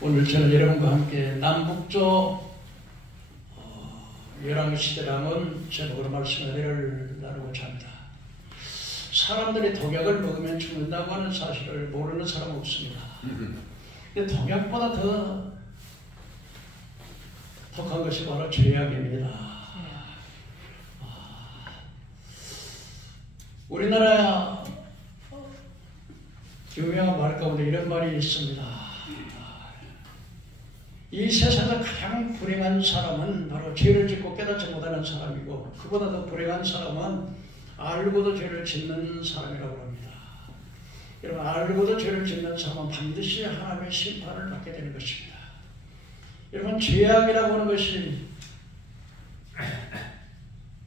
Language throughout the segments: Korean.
오늘 저는 여러분과 함께 남북조 열왕시대라는 제목으로 말씀을 나누고자 합니다. 사람들이 독약을 먹으면 죽는다고 하는 사실을 모르는 사람 없습니다. 근데 독약보다 더 독한 것이 바로 죄악입니다. 우리나라 유명한 말 가운데 이런 말이 있습니다. 이 세상에서 가장 불행한 사람은 바로 죄를 짓고 깨닫지 못하는 사람이고, 그보다 더 불행한 사람은 알고도 죄를 짓는 사람이라고 합니다. 여러분, 알고도 죄를 짓는 사람은 반드시 하나님의 심판을 받게 되는 것입니다. 여러분, 죄악이라고 하는 것이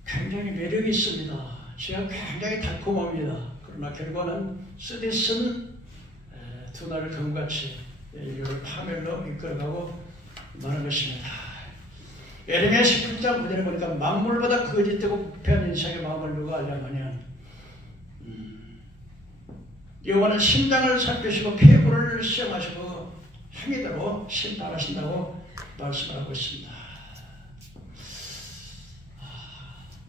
굉장히 매력이 있습니다. 죄악 굉장히 달콤합니다. 그러나 결과는 쓰디쓴 두 날을 금같이 인류를 파멸로 이끌어가고 마는 것입니다. 예레미야 19장 9절에 보니까 만물보다 거짓되고 부패한 인생의 마음을 누가 알려하냐. 여호와는 심장을 살피시고 폐부를 시험하시고 행위대로 심판하신다고 말씀을 하고 있습니다.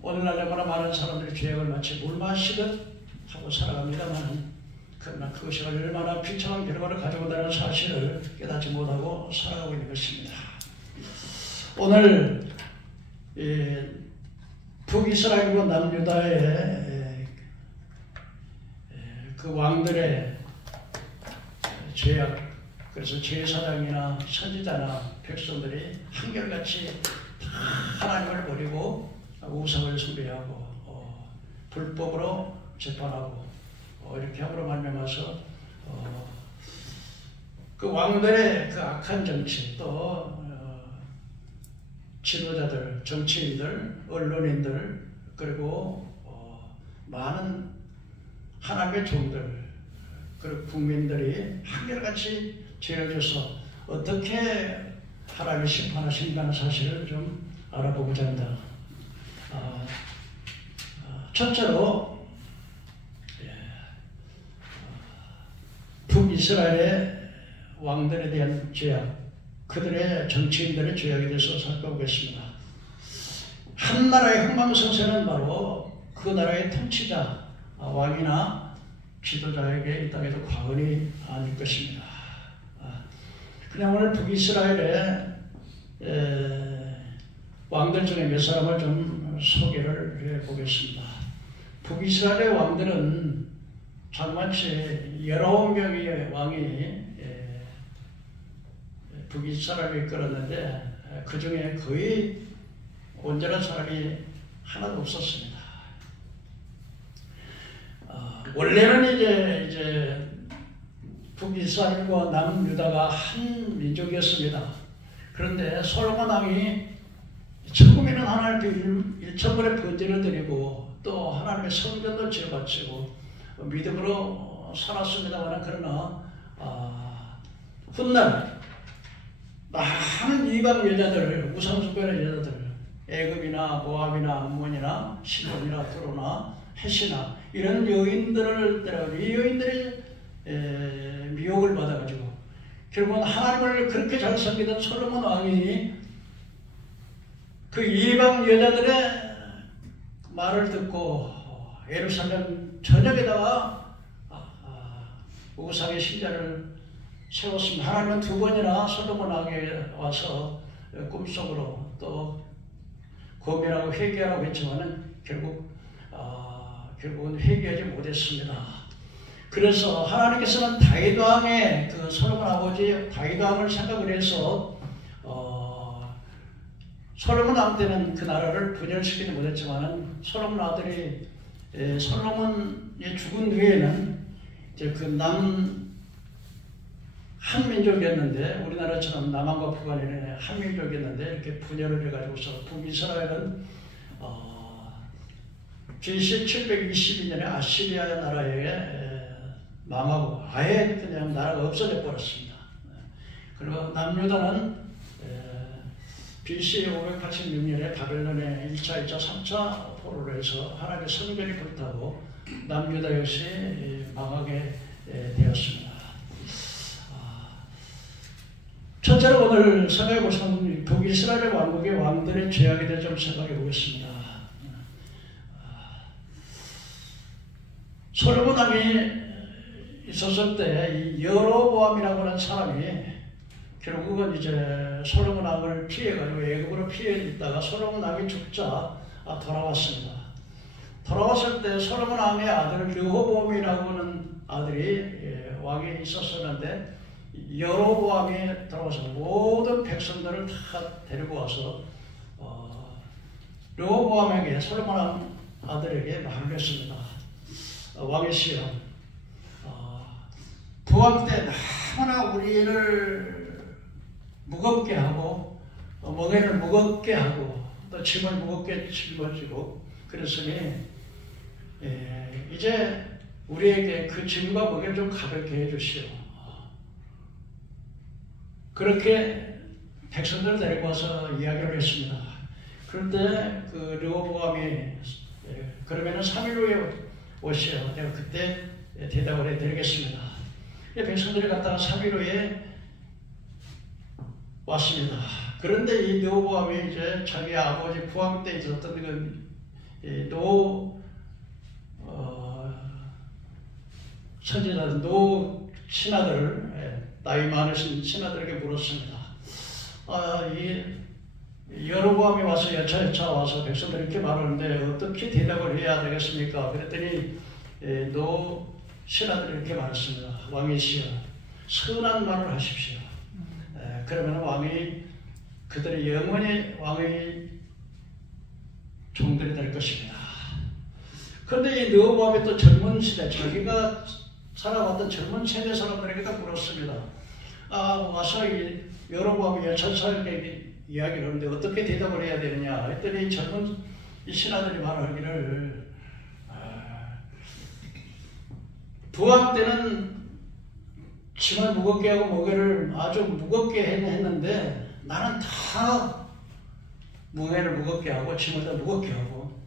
오늘날 얼마나 많은 사람들이 죄악을 마치 물 마시듯 하고 살아갑니다만, 그러나 그것이 얼마나 비참한 결과를 가져온다는 사실을 깨닫지 못하고 살아가고 있는 것입니다. 오늘 북이스라엘과 남유다의 그 왕들의 죄악, 그래서 제사장이나 선지자나 백성들이 한결같이 다 하나님을 버리고 우상을 숭배하고 불법으로 재판하고 이렇게 함으로 말미암아서 그 왕들의 그 악한 정치, 또 지도자들, 정치인들, 언론인들, 그리고 많은 하나님의 종들, 그리고 국민들이 한결같이 죄를 져서 어떻게 하나님이 심판하신가 하는 사실을 좀 알아보고자 합니다. 첫째로 북이스라엘의 왕들에 대한 죄악, 그들의 정치인들의 죄악에 대해서 살펴보겠습니다. 한 나라의 흥망성쇠는 바로 그 나라의 통치자, 왕이나 지도자에게 이 땅에도 과언이 아닐 것입니다. 그냥 오늘 북이스라엘의 왕들 중에 몇 사람을 좀 소개를 해보겠습니다. 북이스라엘의 왕들은 장마치 19명의 왕이 북이스라엘을 이끌었는데, 그 중에 거의 온전한 사람이 하나도 없었습니다. 원래는 이제 북이스라엘과 남유다가 한 민족이었습니다. 그런데 솔로몬 왕이 처음에는 하나님께 일천번의 번제를 드리고 또 하나님의 성전도 지어바치고 믿음으로 살았습니다만, 그러나 훗날 많은 이방 여자들, 우상숭배의 여자들, 애굽이나 모압이나 암몬이나 시돈이나 두로나 헷이나 이런 여인들을 따라가지고 이 여인들이 미혹을 받아가지고 결국은 하나님을 그렇게 잘 섬기던 솔로몬 왕이 그 이방 여자들의 말을 듣고 예루살렘 전역에다가 우상의 신전을 세웠습니다. 하나님은 두 번이나 솔로몬 왕에게 와서 꿈속으로 또 고민하고 회개하라고 했지만은 결국은 회개하지 못했습니다. 그래서 하나님께서는 다윗 왕의 그 솔로몬 아버지 다윗 왕을 생각을 해서 솔로몬 왕 때는 그 나라를 분열시키지 못했지만은 솔로몬 아들이 솔로몬이 죽은 후에는 이제 그 한민족이었는데, 우리나라처럼 남한과 북한이 한민족이었는데 이렇게 분열을 해가지고서 북이스라엘은 BC 722년에 아시리아 나라에 망하고 아예 그냥 나라가 없어져 버렸습니다. 그리고 남유다는 BC 586년에 바벨론의 1차, 2차, 3차 포로를 해서 하나님의 성전이 불타고 남유다 역시 망하게 되었습니다. 첫째로 오늘 생각해 볼 사람은 북이스라엘 왕국의 왕들의 죄악에 대해 좀 생각해 보겠습니다. 솔로몬 왕이 있었을 때 이 여로보암이라고 하는 사람이 결국은 이제 솔로몬 왕을 피해가지고 애굽으로 피해 있다가 솔로몬 왕이 죽자 돌아왔습니다. 돌아왔을 때 솔로몬 왕의 아들 르호보암이라고 하는 아들이 왕이 있었었는데 여로보암이 돌아와서 모든 백성들을 다 데리고 와서 르호보암에게 솔로몬 왕 아들에게 말을 했습니다. 왕이시여, 부왕 때 너무나 우리를 무겁게 하고 멍에를 무겁게 하고 또 짐을 무겁게 짊어지고 그랬으니 이제 우리에게 그 짐과 멍에를 좀 가볍게 해주시오. 그렇게 백성들을 데리고 와서 이야기를 했습니다. 그런데 그 르호보암이 그러면은 3일 후에 오시오. 내가 그때 대답을 해드리겠습니다. 백성들이 갔다가 3일 후에 왔습니다. 그런데 이 르호보암이 이제 자기 아버지 부왕 때 있었던 선지자들, 신하들을 나이 많으신 신하들에게 물었습니다. 이 여로보암이 와서 여차 와서 백성들이 이렇게 말하는데 어떻게 대답을 해야 되겠습니까? 그랬더니 신하들이 이렇게 말했습니다. 왕이시여, 선한 말을 하십시오. 그러면 왕이 그들의 영원히 왕의 종들이 될 것입니다. 그런데 이 르호보암이 또 젊은 시대, 자기가 살아왔던 젊은 세대 사람들에게 다 물었습니다. 와서 이 여로보암이 16살 이야기를 하는데 어떻게 대답을 해야 되느냐 했더니 젊은 이 신하들이 말하기를 부왕 때는 짐을 무겁게 하고 무게를 아주 무겁게 했는데 나는 다 무게를 무겁게 하고 짐을 다 무겁게 하고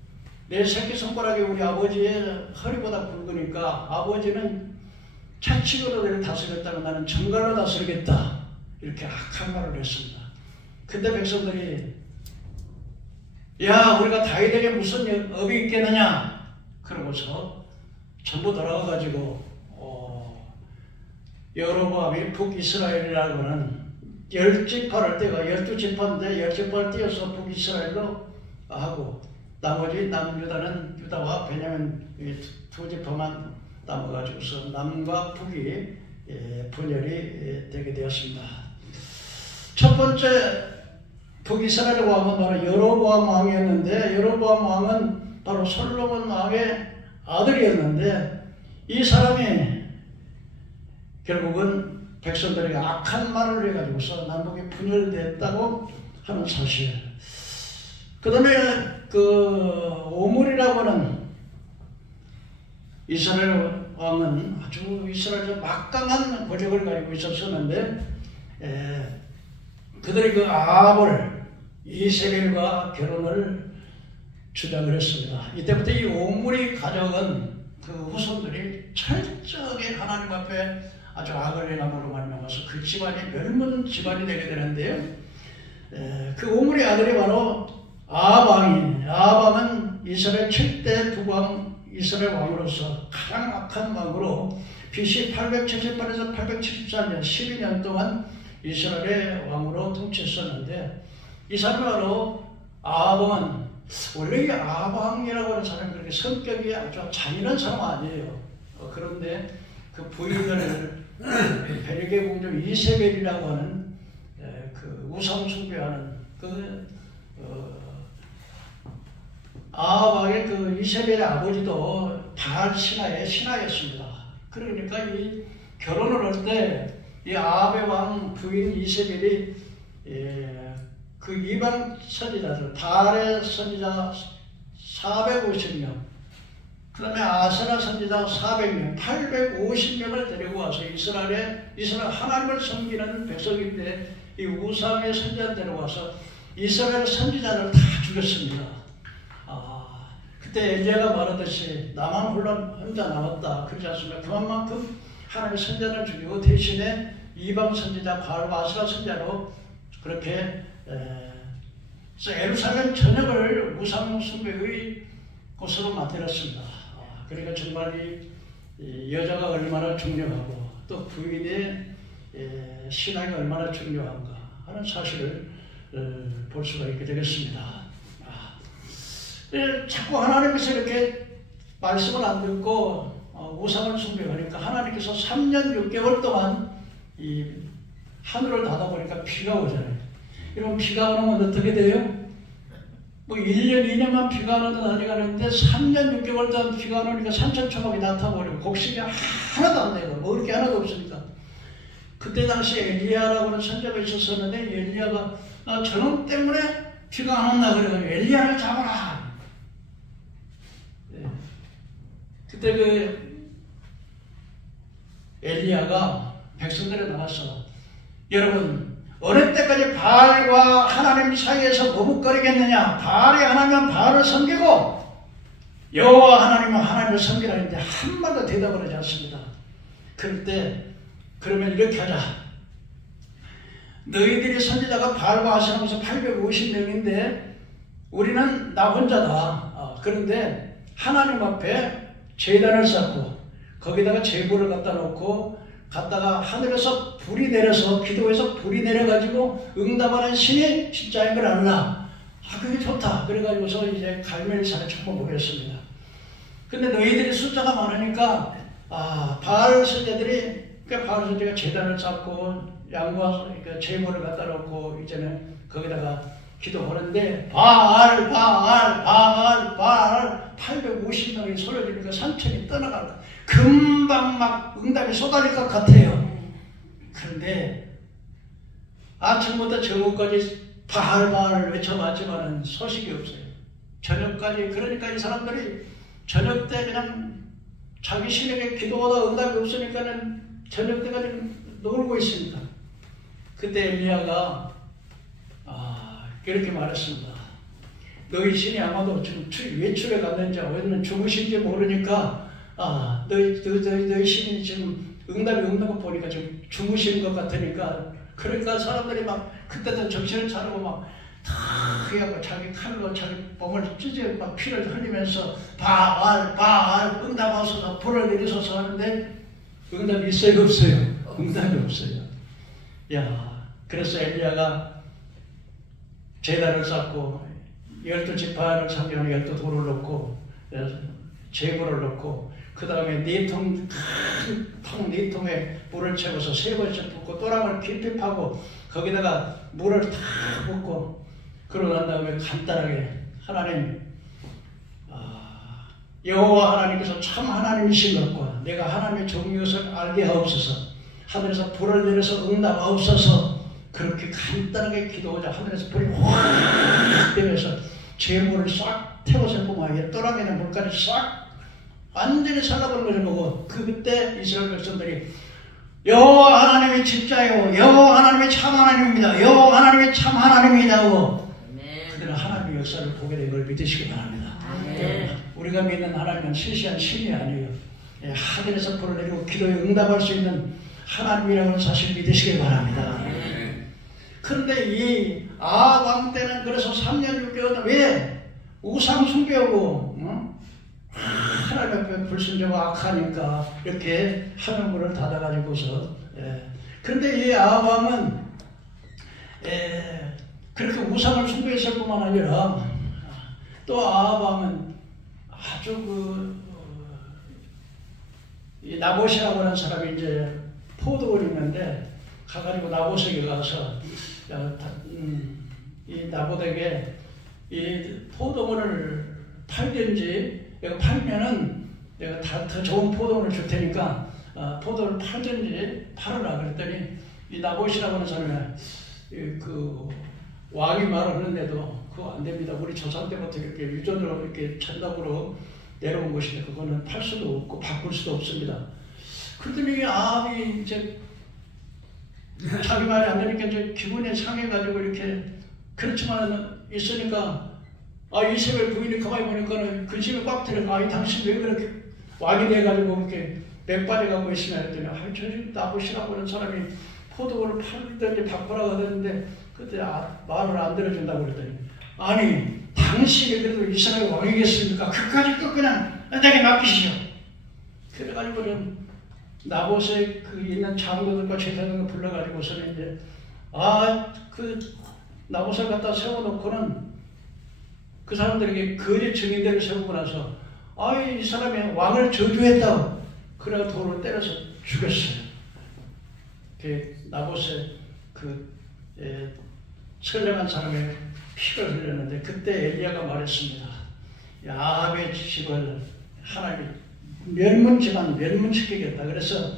내 새끼손가락이 우리 아버지의 허리보다 굵으니까 아버지는 채찍으로 내를 다스렸다면 나는 정갈로 다스리겠다. 이렇게 악한 말을 했습니다. 근데 백성들이 야, 우리가 다윗에게 무슨 업이 있겠느냐 그러고서 전부 돌아와가지고 여로보암이 북이스라엘이라고 하는 10지파를 떼가 12지파인데 10지파를 떼어서 북이스라엘로 하고 나머지 남유다는 유다와 베냐민 2지파만 남아가지고서 남과 북이 분열이 되게 되었습니다. 첫 번째 북이스라엘 왕은 바로 여로보암 왕이었는데 여로보암 왕은 바로 솔로몬 왕의 아들이었는데 이 사람이 결국은 백성들에게 악한 말을 해가지고서 남북이 분열됐다고 하는 사실. 그 다음에 오므리라고 하는 이스라엘 왕은 아주 이스라엘에서 막강한 권력을 가지고 있었었는데 그들이 아합을 이세벨과 결혼을 주장을 했습니다. 이때부터 이 오므리 가족은 그 후손들이 철저하게 하나님 앞에 아주 악을 행함으로 말미암아서 그 집안이 멸문 집안이 되게 되는데요. 그 오므리 아들이 바로 아합 왕이 아합은 이스라엘 7대 북왕 이스라엘 왕으로서 가장 악한 왕으로 BC 878에서 874년 12년 동안 이스라엘의 왕으로 통치했었는데 이 사람이 바로 아합은 원래 이 아합 왕이라고 하는 사람이 그렇게 성격이 아주 잔인한 사람 아니에요. 그런데 그 부인을 베르게 공주 이세벨이라고 하는 그 우상 숭배하는 아합 왕의 그 이세벨의 아버지도 바알 신하의 신하였습니다. 그러니까 이 결혼을 할 때 이 아합의 왕 부인 이세벨이 그 이방 선지자들 바알의 선지자 450명 그 다음에 아세라 선지자 400명 850명을 데리고 와서 이스라엘 하나님을 섬기는 백성인데 이 우상의 선지자를 데리고 와서 이스라엘 선지자를 다 죽였습니다. 그때 엘리야가 말하듯이 나만 혼자 남았다 그러지 않습니까? 그만큼 하나님의 선지자를 죽이고 대신에 이 이방 선지자 바알과 아세라 선지자로 그렇게 예루살렘 전역을 우상 숭배의 곳으로 만들었습니다. 그러니까 정말 이 여자가 얼마나 중요하고 또 부인의 신앙이 얼마나 중요한가 하는 사실을 볼 수가 있게 되겠습니다. 자꾸 하나님께서 이렇게 말씀을 안 듣고 우상을 숭배하니까 하나님께서 3년 6개월 동안 이 하늘을 닫아보니까 비가 오잖아요. 이러면 비가 오면 어떻게 돼요? 뭐 1년, 2년만 비가 오는 건 아니가는데 3년 6개월 동안 비가 오니까 산천초목이 나타버리고 곡식이 하나도 안 되고 먹을 게 하나도 없으니까 그때 당시 엘리야라고 하는 선자가 있었었는데 엘리야가 저놈 때문에 비가 안 온다 그래가지고 엘리야를 잡아라. 네. 그때 그 엘리야가 백성들에 나가서 여러분 어느 때까지 바알과 하나님 사이에서 머뭇거리겠느냐. 바알이 하나님은 바알을 섬기고 여호와 하나님은 하나님을 섬기라는데 한 마디도 대답을 하지 않습니다. 그럴 때 그러면 이렇게 하자. 너희들이 선지자가 바알과 아세라에서 850명인데 우리는 나 혼자다. 그런데 하나님 앞에 제단을 쌓고 거기다가 제물을 갖다 놓고 갔다가 하늘에서 불이 내려서 기도해서 불이 내려가지고 응답하는 신이 진짜인 걸 알라. 그게 좋다. 그래가지고서 이제 갈멜산에 정말 모였습니다. 근데 너희들이 숫자가 많으니까 바알 선지자들이 바알 선지자가 제단을 쌓고 양과 제물을 갖다 놓고 이제는 거기다가 기도하는데 바알 850명이 소리지르니까 산천이 떠나간다. 금방 막 응답이 쏟아질 것 같아요. 그런데 아침부터 저녁까지 바알을 외쳐봤지만 소식이 없어요. 저녁까지. 그러니까 이 사람들이 저녁 때 그냥 자기 신에게 기도하다 응답이 없으니까는 저녁 때까지 놀고 있습니다. 그때 엘리야가 이렇게 말했습니다. 너희 신이 아마도 지금 외출에 갔는지 아니면 죽으신지 모르니까 너희 신이 지금 응답이 없는 거 보니까 지금 죽으신 것 같으니까 그러니까 사람들이 막 그때도 정신을 차리고 막 하고 자기 칼로 자기 몸을 찢어 막 피를 흘리면서 바알 응답하소서 불을 내리소서 하는데 응답이 있어요 없어요? 응답이 없어요. 그래서 엘리야가 제단을 쌓고 12지파를 상징하는 12돌을 놓고 제물을 놓고 그 다음에 4통 큰 4통에 물을 채워서 3번씩 붓고 또랑을 깊이 파고 거기다가 물을 다 붓고 그러고 난 다음에 간단하게 하나님 여호와 하나님께서 참 하나님이신 것과 내가 하나님의 종인 것을 알게 하옵소서. 하늘에서 불을 내려서 응답하옵소서. 그렇게 간단하게 기도하자 하늘에서 불이 확 내려서 재물을 싹 태워서 뿜어야 또랑에는 물까지 싹 완전히 살라버린 것을 보고 그때 이스라엘 백성들이 여호와 하나님이 진짜요 여호와 하나님이 참 하나님입니다. 여호와 하나님이 참 하나님이라고 그들은 하나님의 역사를 보게 된 걸 믿으시기 바랍니다. 우리가 믿는 하나님은 시시한 신이 아니에요. 하늘에서 불을 내리고 기도에 응답할 수 있는 하나님이라는 사실 믿으시기 바랍니다. 그런데 이 왕 때는 그래서 3년 6개월 왜 우상 숭배하고 하나님 앞에 불순종하고 악하니까 이렇게 하늘 문을 닫아가지고서 그런데 이 왕은 그렇게 우상을 숭배했을 뿐만 아니라 또 왕은 아주 이 나봇이라고 하는 사람이 이제 포도원이 있는데 가가지고 나봇에게 가서 이 나봇에게 이 포도원을 팔든지 내가 팔면은 내가 더 좋은 포도원을 줄 테니까 포도를 팔든지 팔으라 그랬더니 이 나봇이라고 하는 사람이 그 왕이 말을 하는데도 그거 안 됩니다. 우리 조상 때부터 이렇게 유전으로 이렇게 천당으로 내려온 것이니 그거는 팔 수도 없고 바꿀 수도 없습니다. 그랬더니 왕이 이제 자기 말이 안 되니까 이제 기분이 상해가지고 이렇게 그렇지만 있으니까 이세벨 부인이 가만히 보니까는 근심이 꽉 들어. 이 당신 왜 그렇게 왕이 돼가지고 이렇게 맥 빠져가고 있으냐 했더니 저 나봇이라고 하는 사람이 포도를 팔든지 바꾸라고 하는데 그때 말을 안 들어준다고 그랬더니 아니 당신이 그래도 이스라엘 왕이겠습니까? 그까짓 거 그냥 내게 맡기시오. 그래가지고는 나봇의 그 있는 장로들과 제사장을 불러가지고서는 이제 그 나봇을 갖다 세워놓고는 그 사람들에게 거짓 증인들을 세우고 나서 이 사람이 왕을 저주했다. 그래가 돌을 때려서 죽였어요. 그 나봇의 선량한 사람의 피가 흘렸는데 그때 엘리야가 말했습니다. 야합의 집을 하나님이 멸문시키겠다. 그래서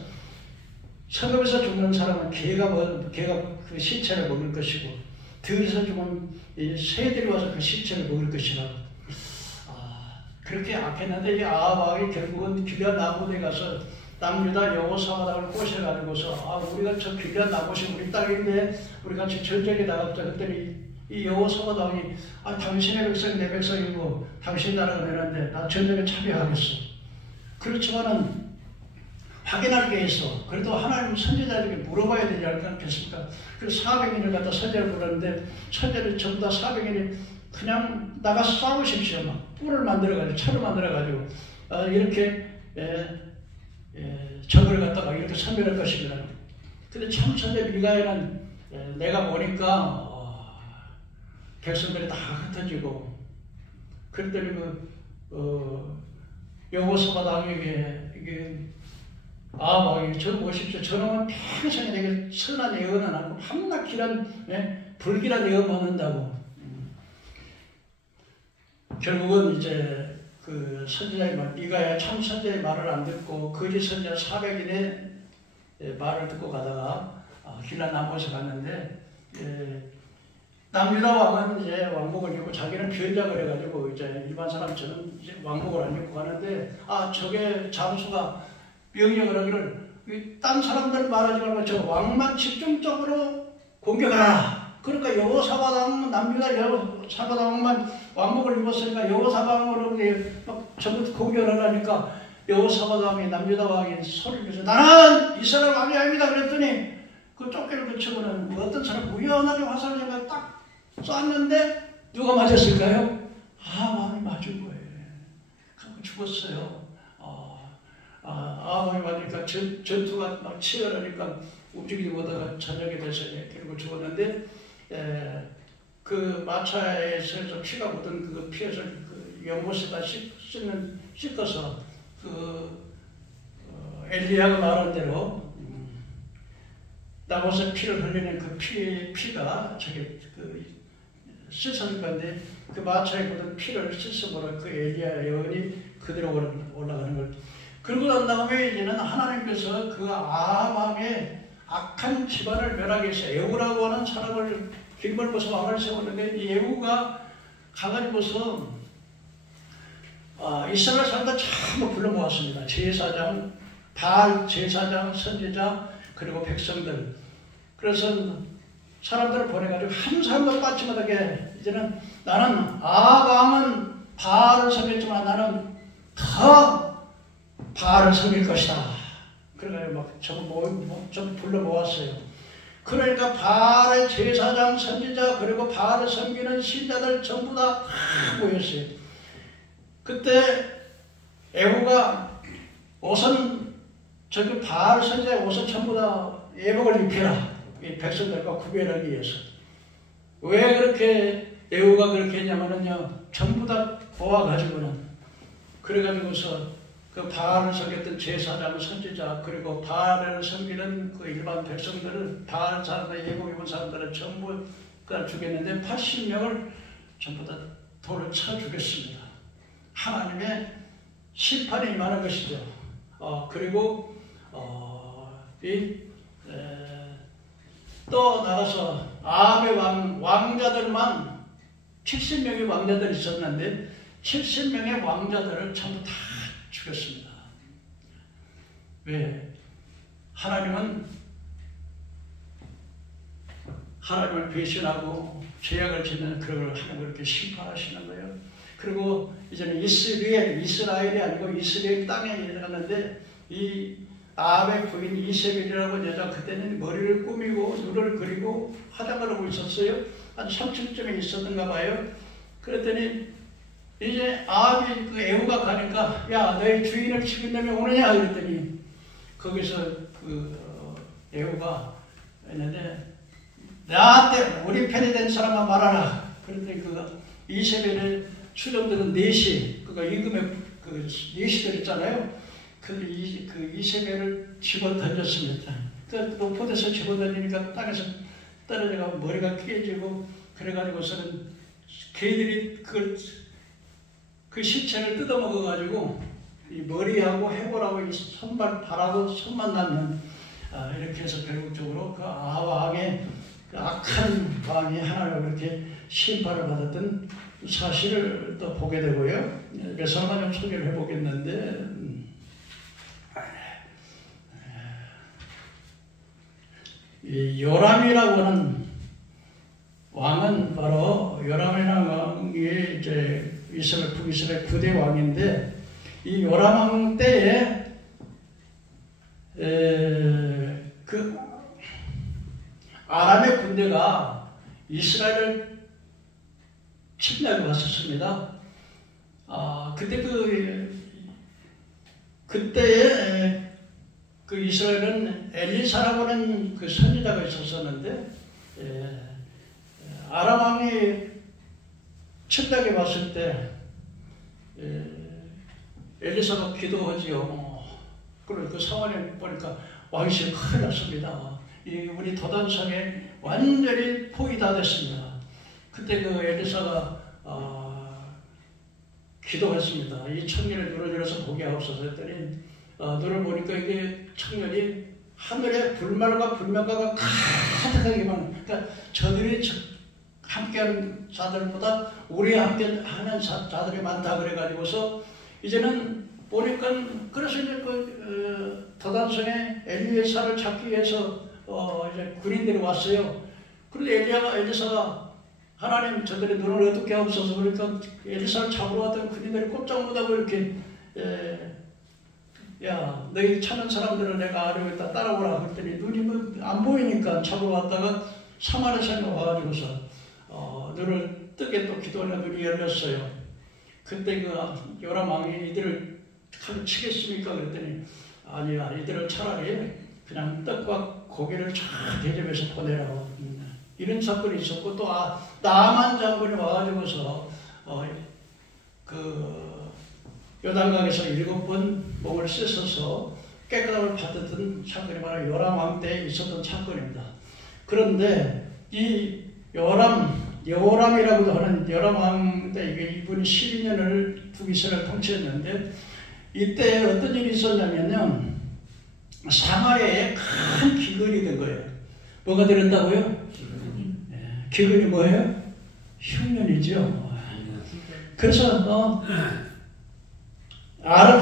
성읍에서 죽는 사람은 개가 그 시체를 먹을 것이고 들에서 죽은 새들이 와서 그 시체를 먹을 것이라고. 그렇게 악했는데 이 아합 왕이 결국은 길앗 나봇에 가서 남유다 여호사밧을 꼬셔가지고서 우리가 저 길앗 나봇이 우리 땅인데 우리 같이 전쟁에 나갔다. 그랬더니 이 여호사밧 왕이 당신의 백성이 내 백성이고 당신 나라가 내는데 나 전쟁에 참여하겠어. 그렇지만은 확인할 게 있어. 그래도 하나님 선지자에게 물어봐야 되지 않겠습니까? 그래서 400인을 갖다 선지자를 불렀는데 선지자를 전부 다 400인이 그냥 나가서 싸우십시오. 막 뿔을 만들어가지고 차를 만들어가지고 이렇게 적을 갖다가 이렇게 선별할 것입니다. 근데 참 선지자 미가야는 내가 보니까 백성들이 다 흩어지고 그랬더니 여호사밧 왕에게 이게 왕이 저 보십시오. 저놈은 평생에 내게 선한 예언은 하고 한낱 길한 불길한 예언만 한다고. 결국은 이제 그 선지자의 말, 미가야 참 선지자의 말을 안 듣고 거짓 선지자 400인의 말을 듣고 가다가 길라 나못에 갔는데 남유다 왕은 이제 왕복을 입고 자기는 변장을 해가지고 이제 일반 사람처럼 이제 왕복을 안 입고 가는데 저게 장수가 명령을 하기를 딴 사람들 말하지 말고 저 왕만 집중적으로 공격하라. 그러니까 여호사밧 왕은 남유다 여호사밧 왕만 왕복을 입었으니까 여호사밧 왕으로 막 전부 공격을 하니까 여호사밧 왕이 남유다 왕이 소리를 내서 나는 이스라엘 왕이 아닙니다. 그랬더니 그 쫓기를 붙이고는 어떤 사람 우연하게 화살을 딱 쐈는데 누가 맞았을까요? 왕이 맞은 거예요. 그리고 죽었어요. 왕이 맞으니까 전투가 막 치열하니까 움직이지 못하다가 저녁이 돼서 결국 죽었는데 그 마차에서 피가 묻은 그 피에서 그 연못에다 씻어서 엘리야가 말한 대로 나봇의 피를 흘리는 그 피가 저기 씻어질 건데 그 마차에 묻은 피를 씻어보라 그 엘리야 예언이 그대로 올라가는 걸. 그러고 난 다음에 이제는 하나님께서 그 아합 왕의 악한 집안을 멸하기 위해서 에후라고 하는 사람을 길벌보서 왕을 세웠는데 이 에후가 가가지고서 이스라엘 사람들 전부 불러 모았습니다. 제사장, 바알 제사장, 선지자 그리고 백성들. 그래서 사람들을 보내가지고 한 사람도 빠지 못하게 이제는 나는 아합 왕은 바알을 섬겼지만 나는 더 바알을 섬길 것이다. 그래가지고 막 전부 불러 모았어요. 그러니까 바알의 제사장, 선지자 그리고 바알을 섬기는 신자들 전부 다 모였어요. 그때 에후가 옷은 저기 바알 선지자의 옷은 전부 다 예복을 입혀라. 이 백성들과 구별하기 위해서. 왜 그렇게 에후가 그렇게 했냐면요. 전부 다 모아가지고는 그래가지고서 그 바알을 섬겼던 제사장, 선지자 그리고 바알을 섬기는 그 일반 백성들을 바알 사람들, 예복 입은 사람들을 전부 죽였는데 80명을 전부 다 돌을 쳐 죽였습니다. 하나님의 심판이 임하는 것이죠. 그리고 또 나가서 아합의 왕자들만 70명의 왕자들이 있었는데 70명의 왕자들을 전부 다 죽였습니다. 왜? 하나님을 배신하고 죄악을 짓는 그런 걸 하나님을 그렇게 심판하시는 거예요. 그리고 이제는 이스라엘이 아니고 이스라엘 땅에 내려갔는데 이 아합의 부인 이세벨이라고 여자, 그때는 머리를 꾸미고 눈을 그리고 화장을 하고 있었어요. 한 3층쯤에 있었던가 봐요. 그랬더니 이제 아합이 그 애우가 가니까 야, 너희 주인을 죽인 놈이 오느냐 그랬더니 거기서 애우가 했는데 나한테 우리 편이 된 사람만 말하라. 그랬더니 그 이세벨의 추종들은 넷이, 그니까 임금의 그 넷이들 있잖아요. 그 이세벨을 집어 던졌습니다. 그 높은 데서 집어 던지니까 땅에서 떨어져가 머리가 깨지고 그래가지고서는 개들이 그 시체를 뜯어먹어가지고 이 머리하고 해골하고 이 손발, 발하고 손만 남는 이렇게 해서 결국적으로 그 아합의 그 악한 왕이 하나로 그렇게 심판을 받았던 사실을 또 보게 되고요. 그래서 하나 좀 소개를 해보겠는데 이 요람이라고 하는 왕은 바로 요람이라는 왕이 이제 이스라엘 북이스라엘 9대 왕인데 이 요람 왕 때에 그 아람의 군대가 이스라엘을 침략해 왔었습니다. 그때에 그 이스라엘은 엘리사라고 하는 그 선지자가 있었었는데 아람 왕이 침략해 왔을 때 엘리사가 기도하지요. 그리고 그 상황에 보니까 왕실이 큰일 났습니다. 우리 도단성에 완전히 포위 다 됐습니다. 그때 그 엘리사가 기도했습니다. 이 청년을 눈을 열어서 보게 하옵소서 했더니 눈을 보니까 이게 청년이 하늘에 불말과 불명가가 가득하게만, 그러니까 저들이 함께하는 자들보다 우리 함께하는 자들이 많다 그래가지고서 이제는 보니까 그래서 이제 도단성에 엘리사를 잡기 위해서 이제 군인들이 왔어요. 그런데 엘리사가 하나님 저들의 눈을 어둡게 하옵소서 그러니까 엘리사를 잡으러 왔던 군인들이 꼼짝 못하고 이렇게 야, 너희 찾는 사람들은 내가 알아보겠다 따라오라 그랬더니 눈이 뭐 안 보이니까 잡으러 왔다가 사마리아에 와가지고서 눈을 뜨게 또 기도하는 눈이 열렸어요. 그때 그 요람 왕이 이들을 칼로 치겠습니까? 그랬더니 아니야, 이들을 차라리 그냥 떡과 고기를 쫙 대접해서 보내라고. 이런 사건이 있었고 또 나만 장군이 와가지고서 요단강에서 7번 몸을 씻어서 깨끗함을 받았던 사건이 바로 요람 왕 때 있었던 사건입니다. 그런데 이 요람이라고도 하는 요람 왕 때 이분이 12년을 북이스라엘을 통치했는데 이때 어떤 일이 있었냐면요. 사마리아에 큰 기근이 된 거예요. 뭐가 들었다고요? 기근이 뭐예요? 흉년이죠. 그래서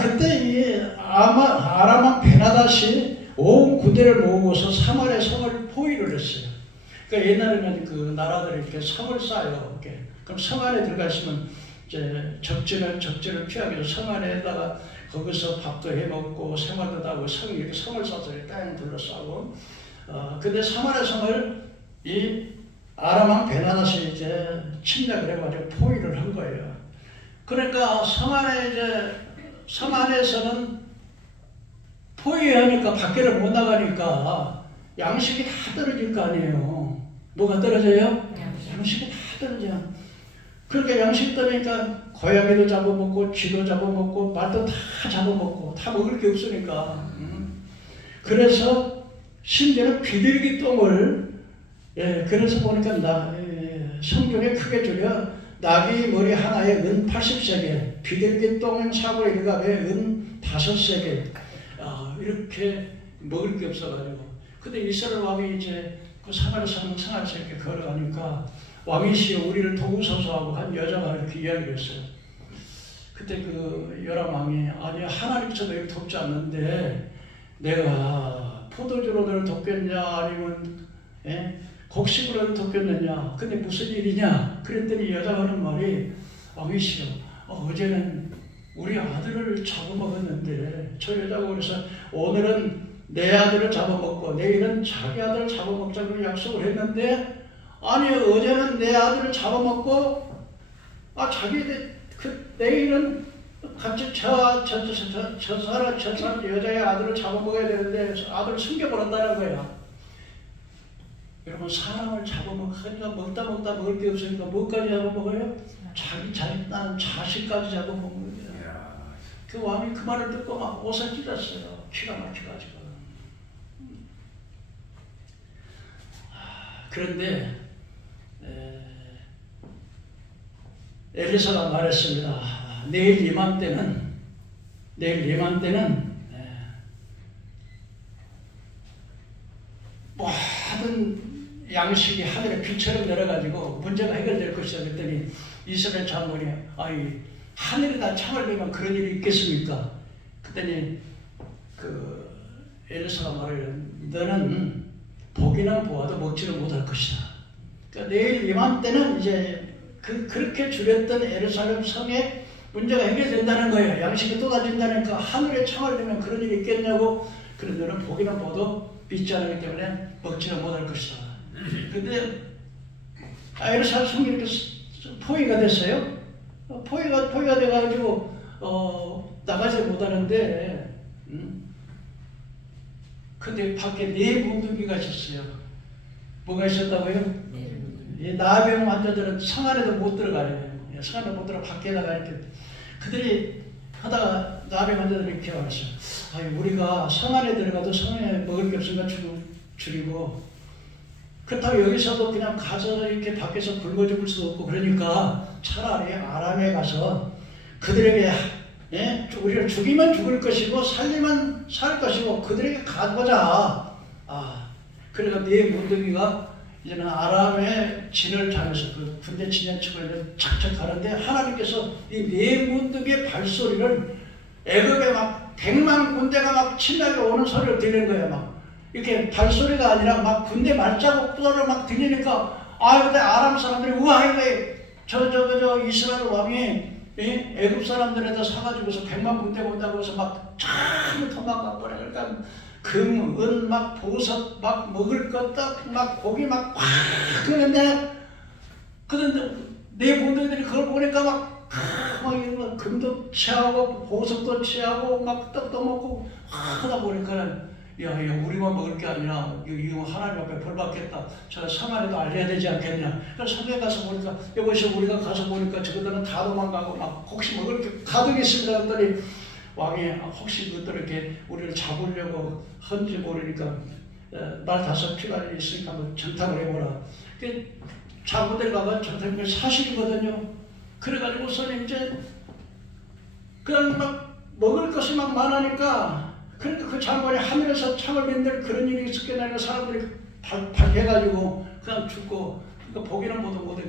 그때 이 아람 왕 베나닷이 온 군대를 모으고서 사마리아 성을 포위를 했어요. 그러니까 옛날에는 그 나라들이 이렇게 성을 쌓아요. 이렇게. 그럼 성 안에 들어가 있으면 이제 적진을 피하기 위해서 성 안에다가 거기서 밥도 해 먹고 생활도 하고 이렇게 성을 쌓아서 땅에 둘러싸고. 근데 사마리아 성을 이 아람 왕 베나닷이 이제 침략을 해가지고 포위를 한 거예요. 그러니까 성 안에서는 포위하니까 밖에를 못 나가니까 양식이 다 떨어질 거 아니에요. 뭐가 떨어져요? 양식이 다 떨어져요. 그러니까 양식이 떨어지니까 고양이도 잡아먹고 쥐도 잡아먹고 말도 다 잡아먹고 다 먹을 게 없으니까. 그래서 심지어는 비둘기 똥을 그래서 보니까 성경에 크게 줄여 나귀 머리 하나에 은 80세겔, 비둘기 똥 사고 일갑에 은 5세겔 이렇게 먹을 게 없어가지고. 근데 이스라엘 왕이 이제 그 사마리아 성에서 이렇게 걸어가니까 왕이시여 우리를 도우소서 하고 한 여자가 이렇게 이야기를 했어요. 그때 그 요람 왕이 아니 하나님께서 너를 돕지 않는데 내가 포도주로 너를 돕겠냐 아니면 곡식으로 돕겠느냐. 근데 무슨 일이냐. 그랬더니 여자가 하는 말이 왕이시여 어제는 우리 아들을 잡아먹었는데 저 여자가 그래서 오늘은 내 아들을 잡아먹고 내일은 자기 아들을 잡아먹자고 약속을 했는데 아니 어제는 내 아들을 잡아먹고 내일은 같이 저 사람 여자의 아들을 잡아먹어야 되는데 아들을 숨겨버렸다는 거야. 여러분 사람을 잡아먹으니까 먹다 먹을 게 없으니까 뭐까지 잡아먹어요? 나는 자식까지 잡아먹는 거야. 그 왕이 그 말을 듣고 막 옷을 찢었어요. 기가 막혀가지고. 그런데 엘리사가 말했습니다. 내일 이맘때는 모든 양식이 하늘에 비처럼 내려가지고 문제가 해결될 것이다 그랬더니 이스라엘 장군이 아니 하늘에다 창을 내면 그런 일이 있겠습니까? 그랬더니 그 엘리사가 말해요. 너는 보기는 보아도 먹지는 못할 것이다. 그러니까 내일 이맘때는 이제 그렇게 줄였던 예루살렘 성에 문제가 해결된다는 거예요. 양식이 쏟아진다니까 하늘에 창을 내면 그런 일이 있겠냐고. 그런데 너는 보기는 보도 믿지 않기 때문에 먹지는 못할 것이다. 근데 예루살렘 성이 이렇게 포위가 됐어요. 포위가 돼가지고 나가지 못하는데 근데 밖에 네 문둥이가 있었어요. 뭐가 있었다고요? 나병 환자들은 성 안에도 못 들어가요. 성 안에 못 들어가 밖에다가 이렇게 그들이 하다가 나병 환자들이 이렇게 왔어요. 우리가 성 안에 들어가도 성에 먹을 게 없으니까 줄이고 그렇다고 여기서도 그냥 가서 이렇게 밖에서 굶어 죽을 수도 없고 그러니까 차라리 아람에 가서 그들에게 우리를 죽이면 죽을 것이고 살리면 살 것이고 그들에게 가보자. 그러니까 네 문둥이가 이제는 아람의 진을 타면서 그 군대 진영축을 착착 가는데 하나님께서 이 네 문둥이의 발소리를 애굽에 막 100만 군대가 막 침략해 오는 소리를 들리는 거예요. 막 이렇게 발소리가 아니라 막 군대 말자국도를 막 들리니까 근데 아람 사람들이 우와 이게 저 이스라엘 왕이 애굽 사람들에다 사가지고서 100만 군대가 온다고 해서 막 참 도망가 버려. 그러니까 금, 은, 막 보석, 막 먹을 것도 막 고기 막 그런데 내 본들들이 그걸 보니까 막 금도 취하고 보석도 취하고 막 떡도 먹고 하다 보니까 야 우리만 먹을 게 아니라 이거 하나님 앞에 벌 받겠다. 저 성 안에도 알려야 되지 않겠냐. 그래서 성에 가서 보니까 이것이 우리가 가서 보니까 저들은 다 도망가고 막 혹시 먹을 게 가득 있습니다. 그랬더니 왕이 혹시 그것들 이렇게 우리를 잡으려고 헌지 모르니까 날 다섯 피가 있으니까 한번 정탐을 해보라. 장부들 가면 정탐이 사실이거든요. 그래가지고서는 이제 그냥 막 먹을 것이 막 많으니까 그러니까 그 장관이 하늘에서 창을 맨들 그런 일이 있었겠냐니까 사람들이 발해가지고 그냥 죽고 그러니까 보기는 못해.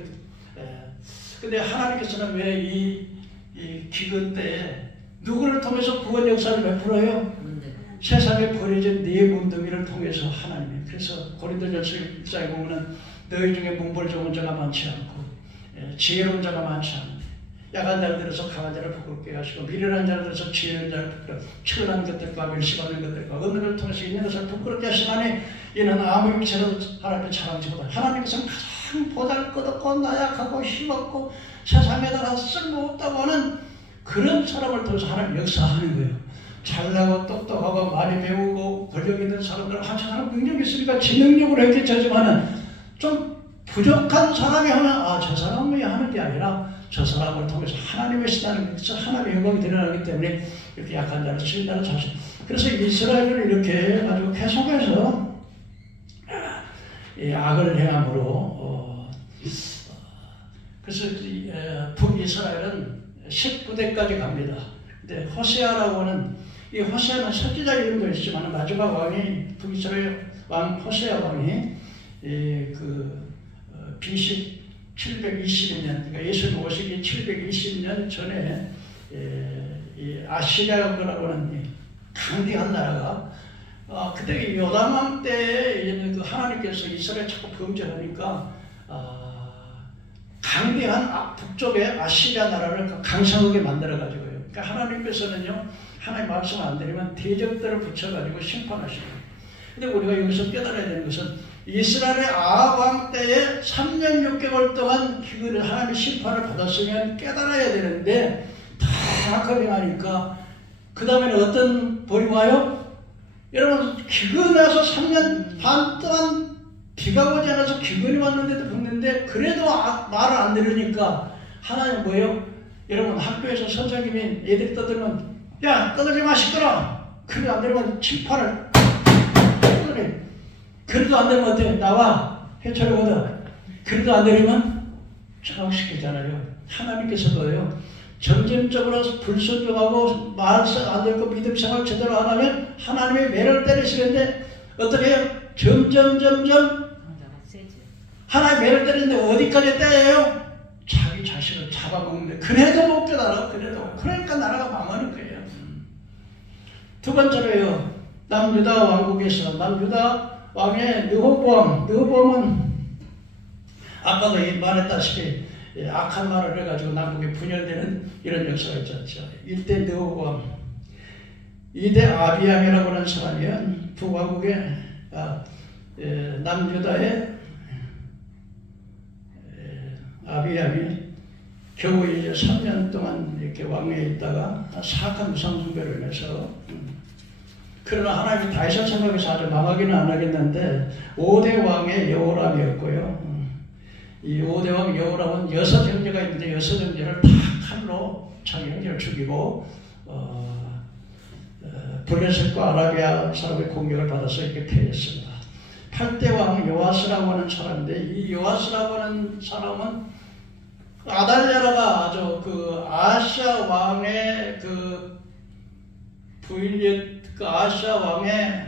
근데 하나님께서는 왜 이 기근 때에 누구를 통해서 구원 역사를 베풀어요? 세상에 버려진 네 문둥이를 통해서 하나님이. 그래서 고린도전서 1장에 보면은 너희 중에 문벌 좋은 자가 많지 않고 지혜로운 자가 많지 않고 야간 자를 들어서 강한 자를 부끄럽게 하시고 미련한 자를 들어서 지혜로운 자를 부끄럽게 천한 것들과 멸시받는 것들과 언어를 통해서 있는 것을 부끄럽게 하시나니 이는 아무리 미쳐도 하나님의 자랑지 못하고 하나님께서는 가장 보잘것없고 나약하고 힘없고 세상에다가 쓸모없다고 하는 그런 사람을 통해서 하나님 역사하는 거예요. 잘나고 똑똑하고 많이 배우고 권력 있는 사람들은 한참 사람 능력이 있으니까 지능력으로 했겠지만은 좀 부족한 사람이 하면 저 사람이 하는 게 아니라 저 사람을 통해서 하나님의 신하는 것에서 하나님의 영광이 드러나기 때문에 이렇게 약한 자를 쓰인다는 사실. 그래서 이스라엘을 이렇게 아주 계속해서 이 악을 행함으로 그래서 북이스라엘은 19대까지 갑니다. 근데 호세아라고 하는 이 호세아는 선지자 이름도 있지만 마지막 왕이 북이스라엘 왕 호세아 왕이 BC 720년 그러니까 예수님 오시기 720년 전에 이 아시리아라고 하는 강대한 나라가 그때 요담왕 때 하나님께서 이스라엘 자꾸 범죄하니까 강대한 북쪽에 아시리아 나라를 강성하게 만들어가지고요. 그러니까 하나님께서는요, 하나님 말씀 안 드리면 대적들을 붙여가지고 심판하시고. 근데 우리가 여기서 깨달아야 되는 것은 이스라엘의 아합 왕 때에 3년 6개월 동안 그 하나님의 심판을 받았으면 깨달아야 되는데 다 거명하니까 그 다음에는 어떤 벌이 와요? 여러분, 기근이 와서 3년 반 동안 비가 오지 않아서 기근이 왔는데도 붙는데 그래도 말을 안 들으니까 하나님 뭐예요? 여러분, 학교에서 선생님이 애들 떠들면 야, 떠들지 마, 시끄러! 그래도 안 들으면 심판을 떠들래. 그래도 안 되면 어때? 나와! 해처리거든. 그래도 안 되면 장악시키잖아요. 하나님께서도요, 점진적으로 불순종하고 말씀 안 듣고 믿음 생활 제대로 안 하면 하나님의 매를 때리시는데 어떻게 해요? 점점 하나님의 매를 때리는데 어디까지 때려요? 자기 자신을 잡아먹는데 그래도 못 깨달아. 그래도. 그러니까 나라가 망하는 거예요. 두 번째로요, 남유다 왕국에서 남유다 왕의 느호보암은 아까도 말했다시피 악한 말을 해가지고 남북이 분열되는 이런 역사가 있었죠. 이때 느호보암, 이때 아비암이라고 하는 사람이요, 북왕국의 남유다의 아비암이 겨우 이제 3년 동안 이렇게 왕위에 있다가 사악한 우상숭배를 해서, 그러나 하나님이 다윗을 생각해서 아주 망하기는 안 하겠는데 5대 왕의 여호람이었고요. 이 5대 왕 여호람은 6 형제가 있는데 6 형제를 다 칼로 자기 형제를 죽이고 블레셋과 아라비아 사람의 공격을 받아서 이렇게 패했습니다. 8대 왕 요아스라고 하는 사람인데 이 요아스라고 하는 사람은 아달랴라가 아주 그 아시아 왕의 그 부인이었, 그 아시아 왕의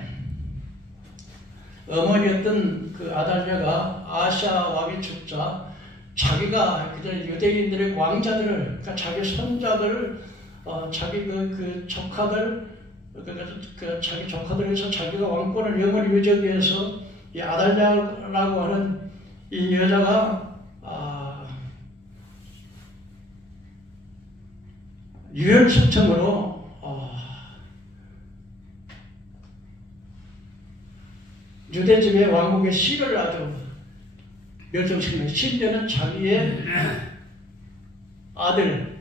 어머니였던 그 아달랴가 아시아 왕이 죽자 자기가 유대인들의 왕자들을, 그러니까 자기 손자들을, 자기 그 조카들, 자기 조카들에서 자기가 왕권을 영원히 유지하기 위해서 이 아달랴라고 하는 이 여자가 유혈소청으로 유대집의 왕국의 씨를 아주 멸종시키는, 심지어는 자기의 아들,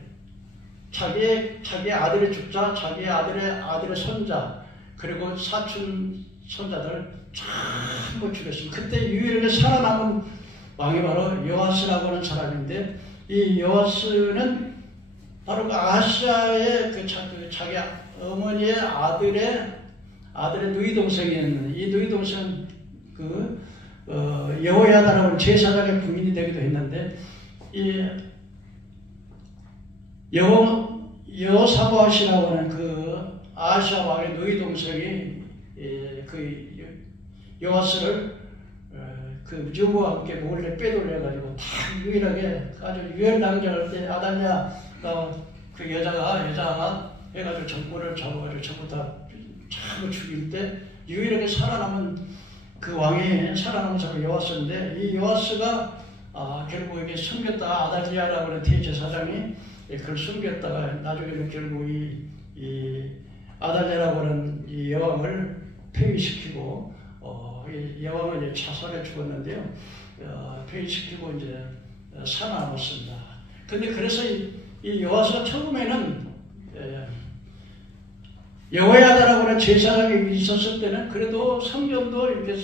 자기의 아들의 죽자, 자기의 아들의 손자, 그리고 사촌 손자들 전부 죽였습니다. 그때 유일하게 살아남은 왕이 바로 요아스라고 하는 사람인데, 이 요아스는 바로 그 아시아의 자기 어머니의 아들의 누이 동생이었는데, 이 누이 동생 여호야다라고 제사장의 부인이 되기도 했는데, 이 여호사밧이라고 하는 그 아시아 왕의 누이 동생이 그 요아스를 그 유부와 함께 몰래 빼돌려가지고 다 유일하게 아주 유혈난전할 때 아달랴가 그 여자가 해가지고 정권을 잡아가지고 전부 다 참고 죽일 때 유일하게 살아남은 그 왕이 살아남은 사람이 요아스인데, 이 요아스가 결국 이게 숨겼다, 아달랴라고 하는 대제사장이 그걸 숨겼다가 나중에는 결국 이 아달랴라고 하는 이 여왕을 폐위시키고 이 여왕은 이제 자살해 죽었는데요, 폐위시키고 이제 살아남았습니다. 근데 그래서 이 요아스가 처음에는 여호야다라고 하는 제사장이 있었을 때는 그래도 성전도 이렇게